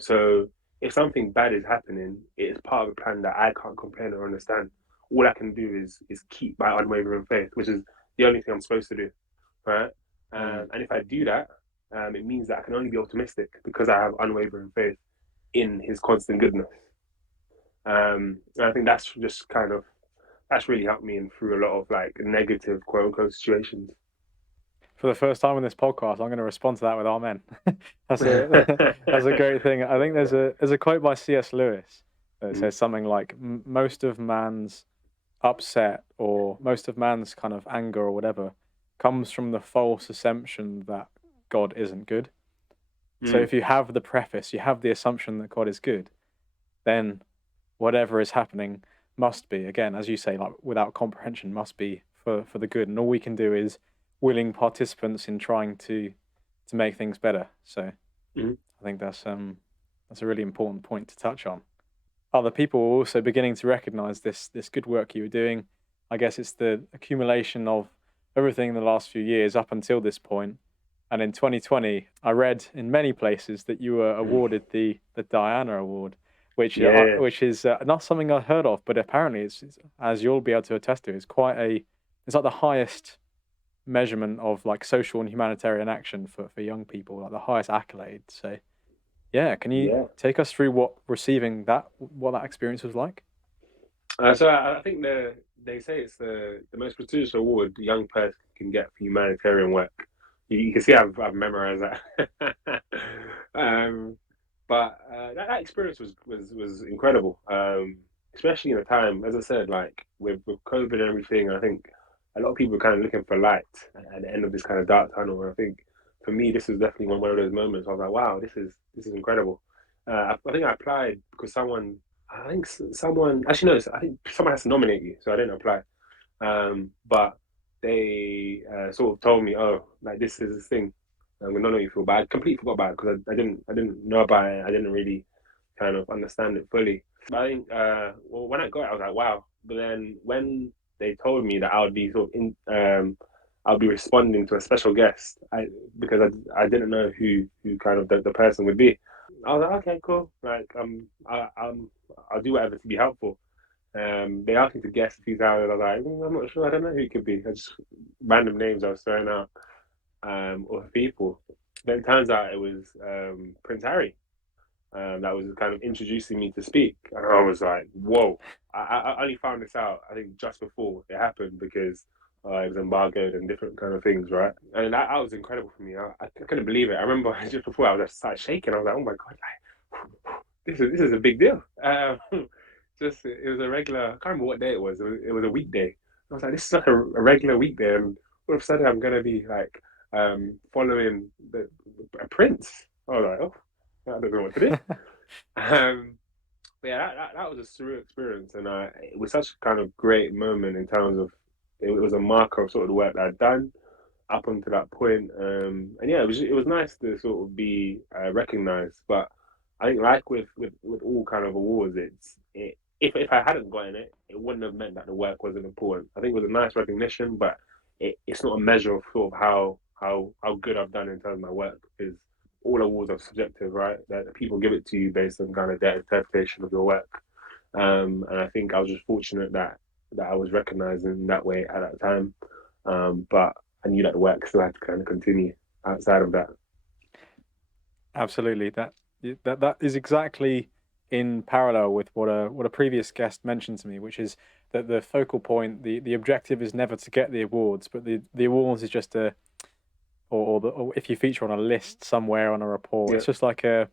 So if something bad is happening, it is part of a plan that I can't comprehend or understand. All I can do is keep my unwavering faith, which is the only thing I'm supposed to do, right? mm. And if I do that, it means that I can only be optimistic because I have unwavering faith in His constant goodness. And I think that's just kind of that's really helped me in through a lot of like negative quote unquote situations. For the first time in this podcast, I'm going to respond to that with amen. That's a that's a great thing. I think there's a quote by C.S. Lewis that Mhm. says something like, Most of man's upset or most of man's kind of anger or whatever comes from the false assumption that God isn't good." So Mm. if you have the preface, you have the assumption that God is good, then whatever is happening must be, again, as you say, like without comprehension, must be for the good. And all we can do is willing participants in trying to make things better. So Mhm. I think that's a really important point to touch on. Other people are also beginning to recognize this good work you were doing. I guess it's the accumulation of everything in the last few years up until this point. And in 2020, I read in many places that you were awarded the Diana Award, Yeah. which is not something I heard of, but apparently it's, as you'll be able to attest to, it's like the highest measurement of like social and humanitarian action for young people, like the highest accolade. So Yeah, can you Yeah. take us through what that experience was like? So I think they say it's the most prestigious award a young person can get for humanitarian work. You can see I've memorized that. um, but that experience was incredible. Especially in a time, as I said, like with COVID and everything. I think a lot of people are kind of looking for light at the end of this kind of dark tunnel. And I think for me, this is definitely one of those moments. I was like, wow, this is incredible. I think I applied because I think someone actually no. I think someone has to nominate you, so I didn't apply. But they sort of told me, "Oh, like this is this thing. I'm gonna nominate you for," but I completely forgot about it because I didn't know about it. I didn't really kind of understand it fully. But I think well, when I got it, I was like, "Wow!" But then when they told me that I would be sort of I'll be responding to a special guest. Because I didn't know who kind of the person would be. I was like, okay, cool. Like I'll do whatever to be helpful. They asked me to guess a few times, and I was like, I'm not sure. I don't know who it could be. I just random names I was throwing out, of people. Then it turns out it was Prince Harry, that was kind of introducing me to speak, and I was like, whoa. I only found this out, I think, just before it happened because it was embargoed and different kind of things, right? And that was incredible for me. I couldn't believe it. I remember just before I was just started shaking. I was like, oh my god, like, this is a big deal. Just it was a regular. I can't remember what day it was. It was a weekday. I was like, this is like a regular weekday, and all of a sudden I'm gonna be like following a prince. I was like, oh, I don't know what to do. Um, but yeah, that was a surreal experience, and it was such a kind of great moment in terms of it was a marker of sort of the work that I'd done up until that point. And yeah, it was nice to sort of be recognized. But I think like with all kind of awards, if I hadn't gotten it, it wouldn't have meant that the work wasn't important. I think it was a nice recognition, but it's not a measure of sort of how good I've done in terms of my work because all awards are subjective, right? That people give it to you based on kind of their interpretation of your work. And I think I was just fortunate that I was recognized in that way at that time. But I knew that the work still had to kind of continue outside of that. Absolutely. That is exactly in parallel with what a previous guest mentioned to me, which is that the focal point, the objective is never to get the awards, but the awards is just a or if you feature on a list somewhere on a report, Yeah, it's just like a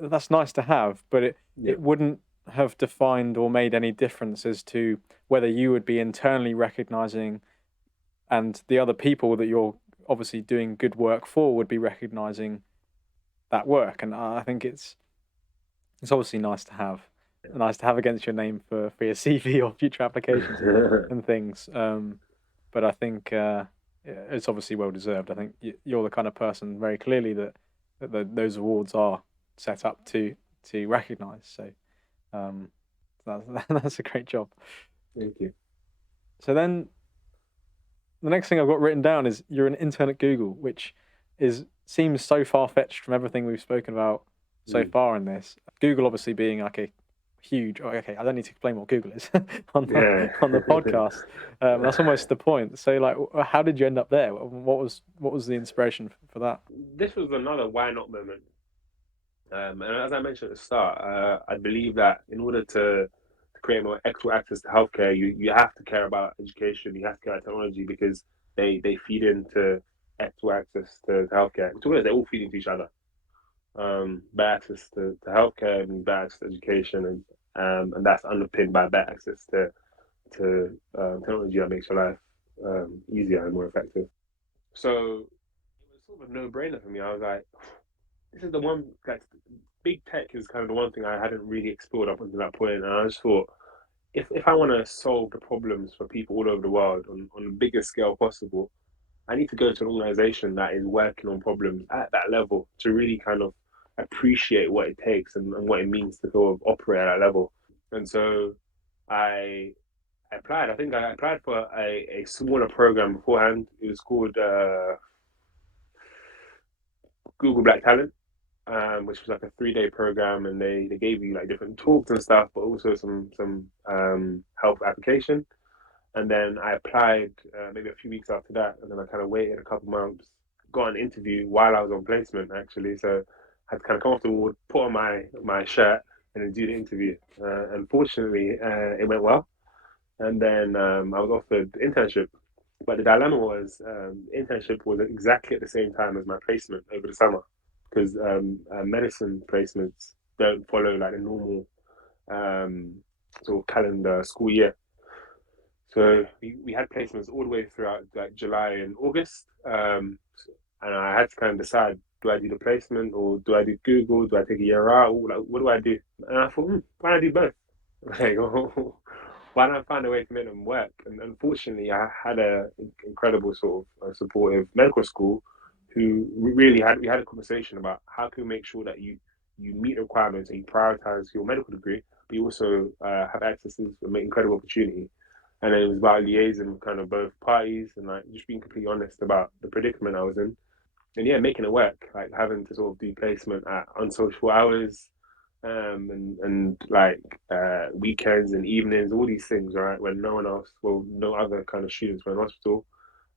that's nice to have, but yeah, it wouldn't have defined or made any difference as to whether you would be internally recognizing and the other people that you're obviously doing good work for would be recognizing that work. And I think it's obviously nice to have against your name for your CV or future applications and things. But I think it's obviously well deserved. I think you're the kind of person very clearly that those awards are set up to recognise. So um, that's that's a great job. thank you. So then the next thing I've got written down is you're an intern at Google, which is seems so far fetched from everything we've spoken about so Mm. far in this. Google obviously being like a huge. Oh, okay, I don't need to explain what Google is Yeah. on the podcast. That's almost the point. So, like, how did you end up there? What was the inspiration for that? This was another why not moment. And as I mentioned at the start, I believe that in order to create more equitable access to healthcare, you have to care about education, you have to care about technology because they feed into equitable access to healthcare. To be honest, they all feed into each other. Better access to healthcare and better access to education, and that's underpinned by better access to technology that makes your life easier and more effective. So it was sort of a no-brainer for me. I was like, this is the one like big tech is kind of the one thing I hadn't really explored up until that point, and I just thought if I want to solve the problems for people all over the world on the biggest scale possible, I need to go to an organization that is working on problems at that level to really kind of appreciate what it takes and what it means to sort of operate at that level. And so I applied. I think I applied for a smaller program beforehand. It was called Google Black Talent, which was like a 3 day program, and they gave you like different talks and stuff, but also some help application. And then I applied maybe a few weeks after that, and then I kind of waited a couple months, got an interview while I was on placement actually. So had to kind of come off the ward, put on my shirt, and then do the interview. Unfortunately, it went well, and then I was offered the internship. But the dilemma was internship was exactly at the same time as my placement over the summer, because medicine placements don't follow like the normal um, sort of calendar school year. So we had placements all the way throughout like July and August, and I had to kind of decide: do I do the placement or do I do Google? Do I take a year out? Like, what do I do? And I thought, why don't I do both? Like, why don't I find a way to make them work? And unfortunately, I had a incredible sort of supportive medical school who really had we had a conversation about how can we make sure that you meet the requirements and you prioritize your medical degree, but you also have access to an incredible opportunity. And then it was about liaising with kind of both parties and like just being completely honest about the predicament I was in. And yeah, making it work, like having to sort of do placement at unsocial hours, and like weekends and evenings, all these things, right? When no one else, well, no other kind of students were in hospital,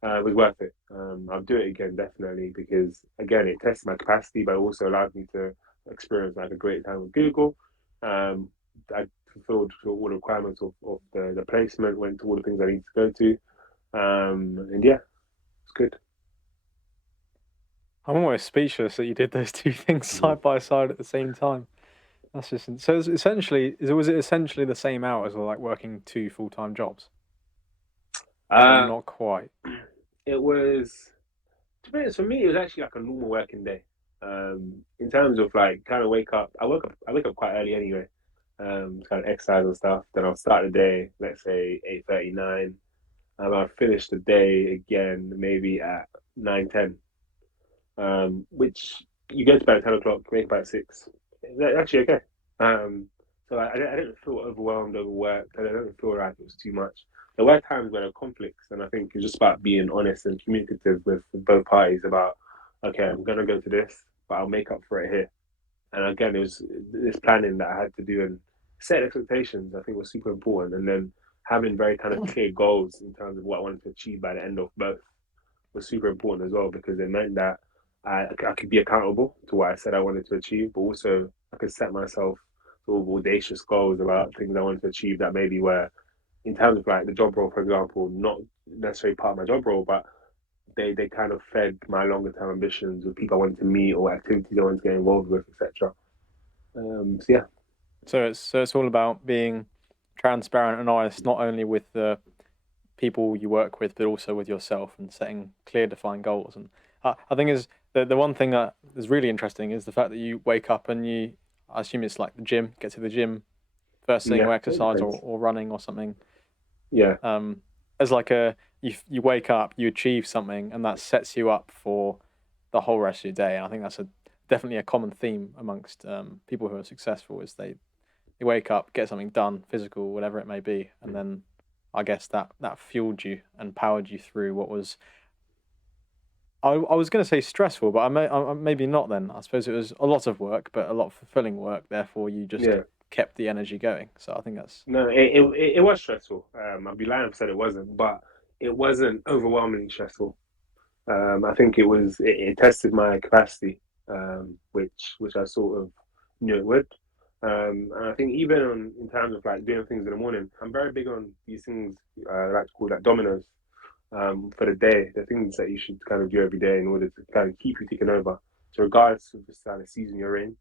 was worth it. I'll do it again, definitely, because again, it tested my capacity, but also allowed me to experience like a great time with Google. I fulfilled all the requirements of the placement, went to all the things I need to go to. And yeah, it's good. I'm almost speechless that you did those two things Mhm. side by side at the same time. That's just so. It's essentially, was it essentially the same hours, or like working two full-time jobs, or Uh, not quite? it was, to be honest, for me, it was actually like a normal working day. In terms of like kind of I wake up quite early anyway. Kind of exercise and stuff. Then I'll start the day, let's say 8:39. I'll finish the day again maybe at 9:10. Which you go to bed at 10 o'clock, wake up at 6. That's actually okay. Um, so I didn't feel overwhelmed, overworked, and I didn't feel like it was too much. There were times where there were conflicts, and I think it's just about being honest and communicative with both parties about, okay, I'm gonna go to this, but I'll make up for it here. And again, it was this planning that I had to do and set expectations. I think was super important, and then having very kind of clear goals in terms of what I wanted to achieve by the end of both was super important as well because it meant that I could be accountable to what I said I wanted to achieve, but also I could set myself sort of audacious goals about things I wanted to achieve that maybe were, in terms of like the job role, for example, not necessarily part of my job role, but they kind of fed my longer term ambitions with people I wanted to meet or activities I wanted to get involved with, etc. So yeah, So it's all about being transparent and honest, not only with the people you work with, but also with yourself, and setting clear, defined goals. And I think is the one thing that is really interesting is the fact that you wake up and I assume it's like the gym, get to the gym first thing, yeah, or it exercise, depends. or running or something. Yeah, As like you wake up, you achieve something, and that sets you up for the whole rest of your day. And I think that's definitely a common theme amongst people who are successful is they wake up, get something done, physical, whatever it may be, and then I guess that fueled you and powered you through what was. I was going to say stressful, but maybe not. Then I suppose it was a lot of work, but a lot of fulfilling work. Therefore, you just yeah. kept the energy going. So I think that's No, it was stressful. I'd be lying if I said it wasn't, but it wasn't overwhelmingly stressful. I think it tested my capacity, which I sort of knew it would. And I think even in terms of like doing things in the morning, I'm very big on these things I like to call that dominoes for the day, the things that you should kind of do every day in order to kind of keep you ticking over. So regardless of the kind of season you're in,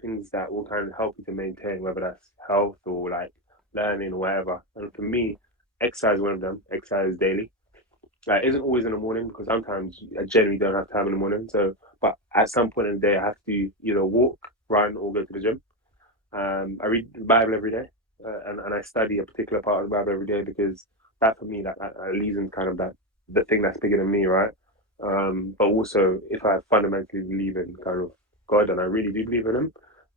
things that will kind of help you to maintain, whether that's health or like learning or whatever. And for me, exercise is one of them. Exercise daily. Like isn't always in the morning because sometimes I generally don't have time in the morning. So, but at some point in the day, I have to either walk, run, or go to the gym. I read the Bible every day, and I study a particular part of the Bible every day because that for me that leads in kind of that the thing that's bigger than me, right? But also, if I fundamentally believe in kind of God and I really do believe in Him,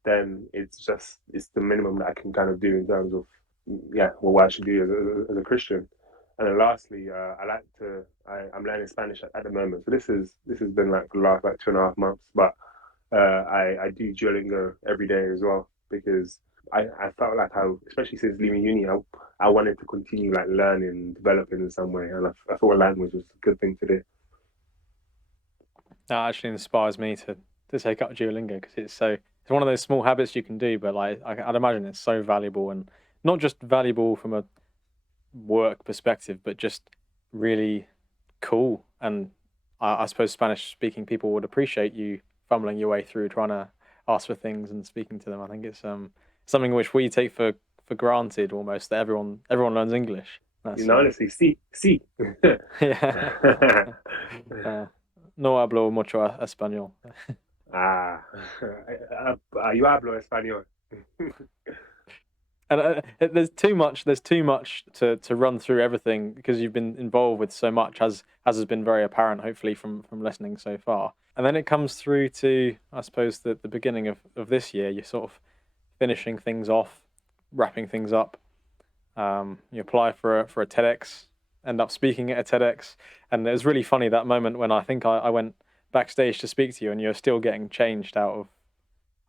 then it's the minimum that I can kind of do in terms of yeah, well, what I should do as a Christian. And then lastly, I'm learning Spanish at the moment. So this has been like the last like 2.5 months, but I do Duolingo every day as well because I felt like especially since leaving uni, I wanted to continue like learning, developing in some way, and I thought a language was a good thing to do. that actually inspires me to take up Duolingo because it's one of those small habits you can do, but like I'd imagine it's so valuable, and not just valuable from a work perspective, but just really cool. And I suppose Spanish speaking people would appreciate you fumbling your way through trying to ask for things and speaking to them. I think it's something which we take for granted almost, that everyone learns English. You That's know, honestly, see. yeah. uh, no hablo mucho español. Ah, you hablo español. And there's too much to run through everything because you've been involved with so much, as has been very apparent, hopefully from listening so far. And then it comes through to, I suppose, the beginning of this year. You're sort of finishing things off, wrapping things up. You apply for a TEDx, end up speaking at a TEDx, and it was really funny that moment when I think I went backstage to speak to you, and you're still getting changed out of.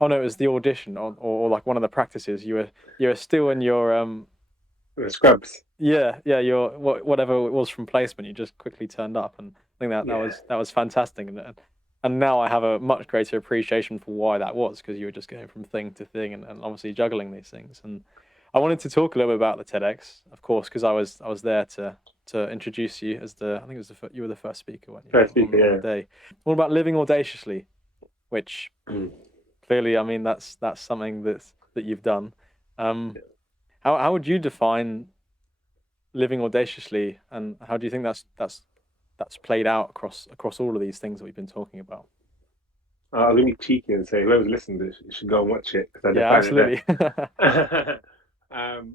Oh no, it was the audition, or like one of the practices. You were still in your The scrubs. yeah, your whatever it was from placement. You just quickly turned up, and I think Yeah. that was fantastic. And now I have a much greater appreciation for why that was, because you were just going from thing to thing, and obviously juggling these things. And I wanted to talk a little bit about the TEDx, of course, because I was there to introduce you as I think it was you were the first speaker, weren't you, First speaker, on the day. All about living audaciously, which yeah. clearly, I mean, that's something that you've done. Um, how would you define living audaciously, and how do you think that's played out across all of these things that we've been talking about? I was gonna be cheeky and say whoever's listening to this should go and watch it because I Yeah, define it absolutely. there.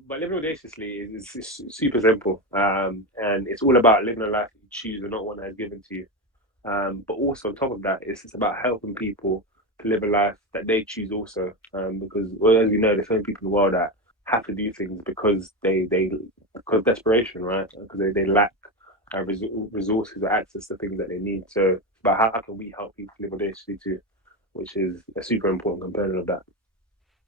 But living audaciously is super simple, and it's all about living a life that you choose and not one that is given to you. But also on top of that, it's about helping people to live a life that they choose also. Because well, as we know, there's so many people in the world that have to do things because they because desperation, right? Because they lack resources or access to things that they need. So, but how can we help people live audaciously too? Which is a super important component of that.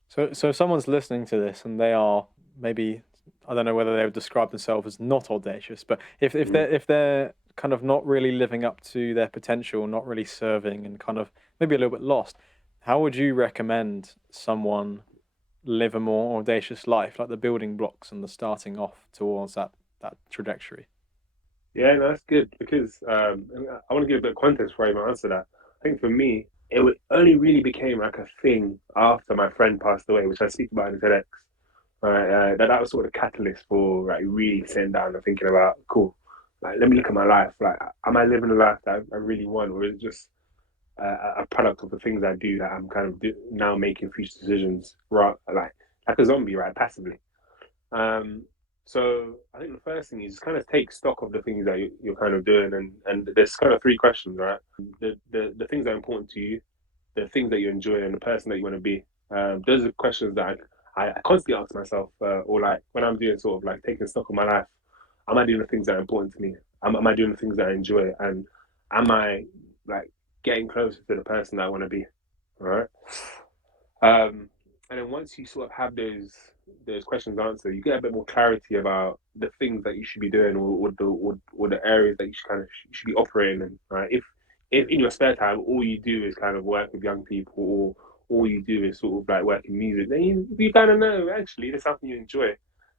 So if someone's listening to this and they are maybe, I don't know whether they would describe themselves as not audacious, but Mm. if they're kind of not really living up to their potential, not really serving, and kind of maybe a little bit lost, how would you recommend someone live a more audacious life, like the building blocks and the starting off towards that trajectory? Yeah, no, that's good because I want to give a bit of context before I even answer that. I think for me, only really became like a thing after my friend passed away, which I speak about in TEDx. Right, that was sort of the catalyst for like really sitting down and thinking about, cool, like let me look at my life. Like, am I living the life that I really want, or is it just a product of the things I do that I'm kind of now making future decisions, right? Like a zombie, right, passively. Um, so I think the first thing is just kind of take stock of the things that you're kind of doing, and there's kind of three questions, right? The things that are important to you, the things that you enjoy, and the person that you want to be. Those are questions that I constantly ask myself, or like when I'm doing sort of like taking stock of my life, am I doing the things that are important to me? Am I doing the things that I enjoy? And am I like getting closer to the person that I want to be? All right. And then once you sort of have those questions answered, you get a bit more clarity about the things that you should be doing, or the areas that you should should be operating in. Right? If in your spare time all you do is kind of work with young people, or all you do is sort of like work in music, then you kind of know actually there's something you enjoy,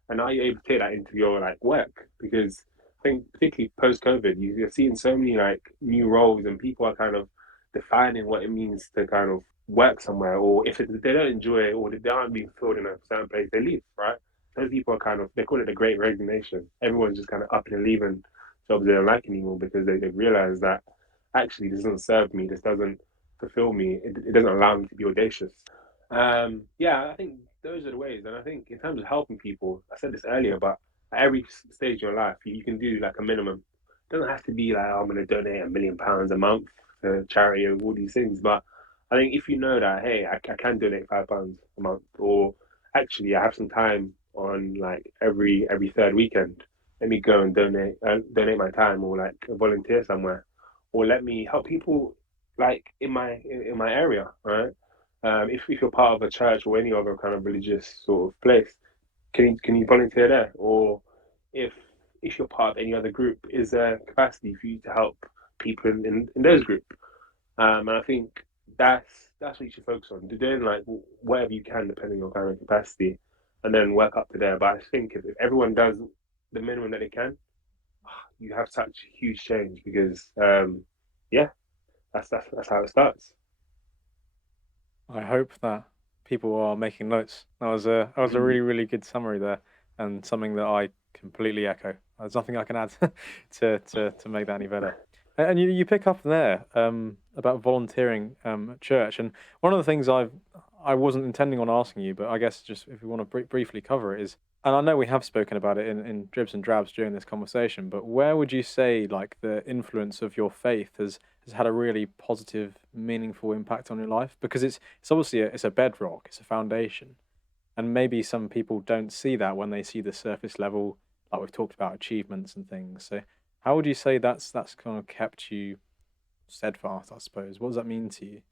and are you able to take that into your like work? Because I think particularly post COVID, you're seeing so many like new roles, and people are kind of defining what it means to kind of work somewhere, or if they don't enjoy it, or they aren't being filled in a certain place, they leave, right? Those people are kind of, they call it the great resignation. Everyone's just kind of up and leaving jobs they don't like anymore because they've realized that actually this doesn't serve me, this doesn't fulfill me, it doesn't allow me to be audacious. Yeah, I think those are the ways. And I think in terms of helping people, I said this earlier, but at every stage of your life, you can do like a minimum. It doesn't have to be like, oh, I'm going to donate £1 million a month to charity and all these things. But I think if you know that, hey, I can donate £5 a month, or actually I have some time on like every third weekend, let me go and donate my time, or like volunteer somewhere, or let me help people like in my area, right? If you're part of a church or any other kind of religious sort of place, can you volunteer there? Or if if you're part of any other group, is there capacity for you to help people in those groups? And I think that's what you should focus on. Doing like whatever you can, depending on kind of capacity, and then work up to there. But I think if everyone does the minimum that they can, you have such huge change because yeah, that's how it starts. I hope that people are making notes. That was a really, really good summary there, and something that I completely echo. There's nothing I can add to make that any better. And you pick up there about volunteering at church, and one of the things I wasn't intending on asking you, but I guess just if we want to briefly cover it is, and I know we have spoken about it in dribs and drabs during this conversation, but where would you say like the influence of your faith has had a really positive, meaningful impact on your life? Because it's obviously it's a bedrock, it's a foundation, and maybe some people don't see that when they see the surface level, like we've talked about achievements and things. So, how would you say that's kind of kept you steadfast? I suppose. What does that mean to you?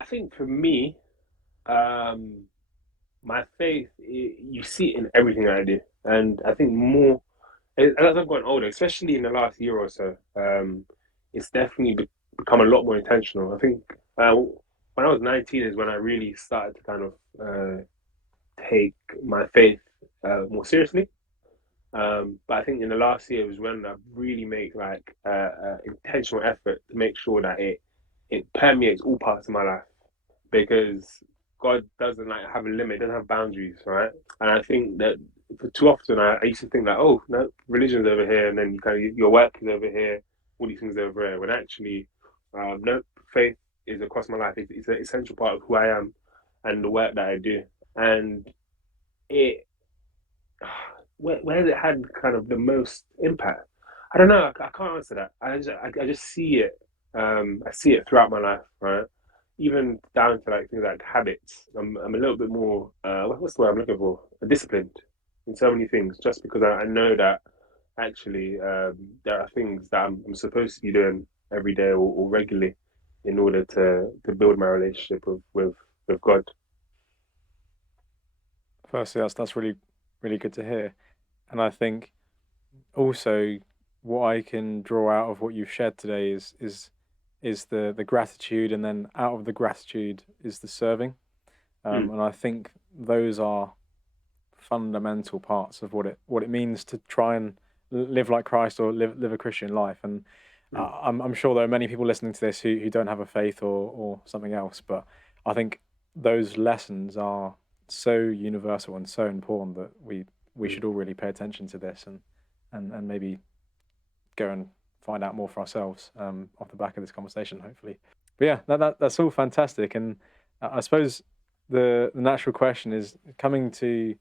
I think for me, um, my faith, you see it in everything I do, and I think more as I've gotten older, especially in the last year or so, it's definitely become a lot more intentional. I think when I was 19 is when I really started to kind of take my faith more seriously. But I think in the last year was when I really make like intentional effort to make sure that it permeates all parts of my life because God doesn't like have a limit, doesn't have boundaries, right? And I think that for too often I used to think that no, religion's over here, and then you kind of your work is over here, all these things over here. When actually, no, faith is across my life. It's an essential part of who I am and the work that I do. And it where has it had kind of the most impact? I don't know. I can't answer that. I just see it. I see it throughout my life, right? Even down to like things like habits. I'm a little bit more what's the word I'm looking for? Disciplined in so many things, just because I know that actually there are things that I'm supposed to be doing every day or regularly in order to build my relationship with God. Firstly, that's really really good to hear, and I think also what I can draw out of what you've shared today is the gratitude, and then out of the gratitude is the serving. Mm, And I think those are fundamental parts of what it means to try and live like Christ or live a Christian life. And mm, I'm sure there are many people listening to this who don't have a faith or something else, but I think those lessons are so universal and so important that we mm. should all really pay attention to this and maybe go and find out more for ourselves off the back of this conversation, hopefully. But yeah, that's all fantastic. And I suppose the natural question is coming to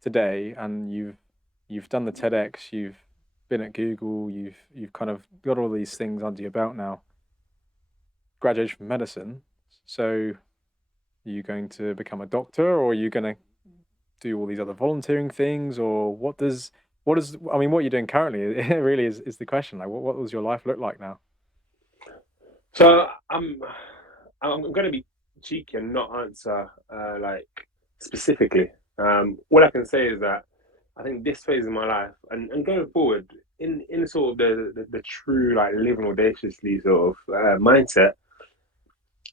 today, and you've done the TEDx, you've been at Google, you've kind of got all these things under your belt now. Graduated from medicine, so are you going to become a doctor, or are you going to do all these other volunteering things, or what does I mean, what you're doing currently it really is the question. Like, what does your life look like now? So I'm going to be cheeky and not answer like specifically. What I can say is that I think this phase of my life and going forward in sort of the true like living audaciously sort of mindset,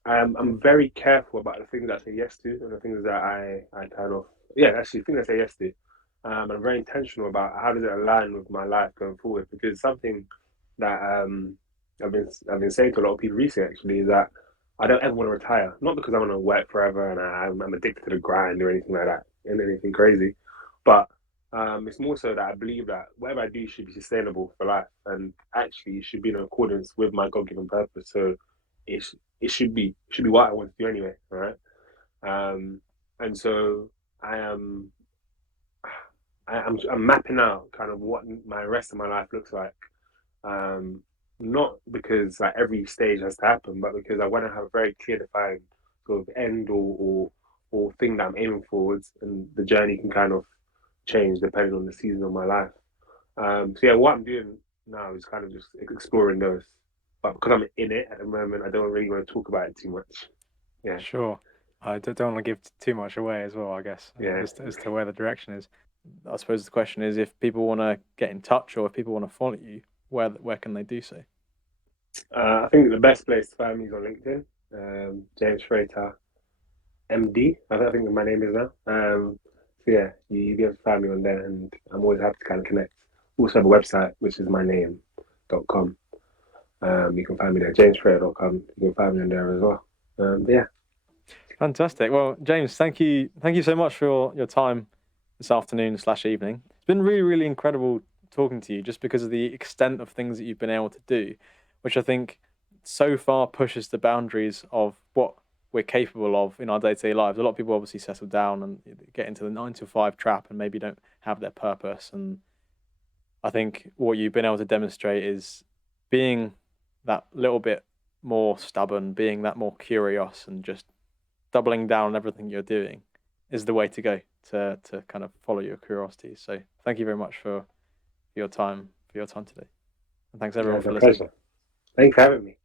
I'm very careful about the things that I say yes to and the things that I kind of actually things I say yes to. I'm very intentional about how does it align with my life going forward because something that I've been saying to a lot of people recently actually is that I don't ever want to retire. Not because I want to work forever and I'm addicted to the grind or anything like that and anything crazy, but it's more so that I believe that whatever I do should be sustainable for life and actually it should be in accordance with my God given purpose. So it should be what I want to do anyway, right? Um, and so I am I'm mapping out kind of what my rest of my life looks like. Um, Not because like every stage has to happen, but because I want to have a very clear defined sort of end or thing that I'm aiming forwards, and the journey can kind of change depending on the season of my life. So yeah, what I'm doing now is kind of just exploring those. But because I'm in it at the moment, I don't really want to talk about it too much. Yeah, Sure. I don't want to give too much away as well, I guess, yeah. as to where the direction is. I suppose the question is if people want to get in touch or if people want to follow you, where can they do so? I think the best place to find me is on LinkedIn. James Frater, MD. I think my name is now. So yeah, you be able to find me on there, and I'm always happy to kind of connect. Also have a website which is myname.com. You can find me there, jamesfrater.com. You can find me on there as well. Yeah. Fantastic. Well, James, thank you so much for your time this afternoon slash evening. It's been really, really incredible talking to you just because of the extent of things that you've been able to do, which I think so far pushes the boundaries of what we're capable of in our day-to-day lives. A lot of people obviously settle down and get into the 9 to 5 trap and maybe don't have their purpose. And I think what you've been able to demonstrate is being that little bit more stubborn, being that more curious, and just doubling down on everything you're doing is the way to go to kind of follow your curiosity. So thank you very much for your time today. And thanks Yeah, everyone it's for a listening. pleasure. Thanks for having me.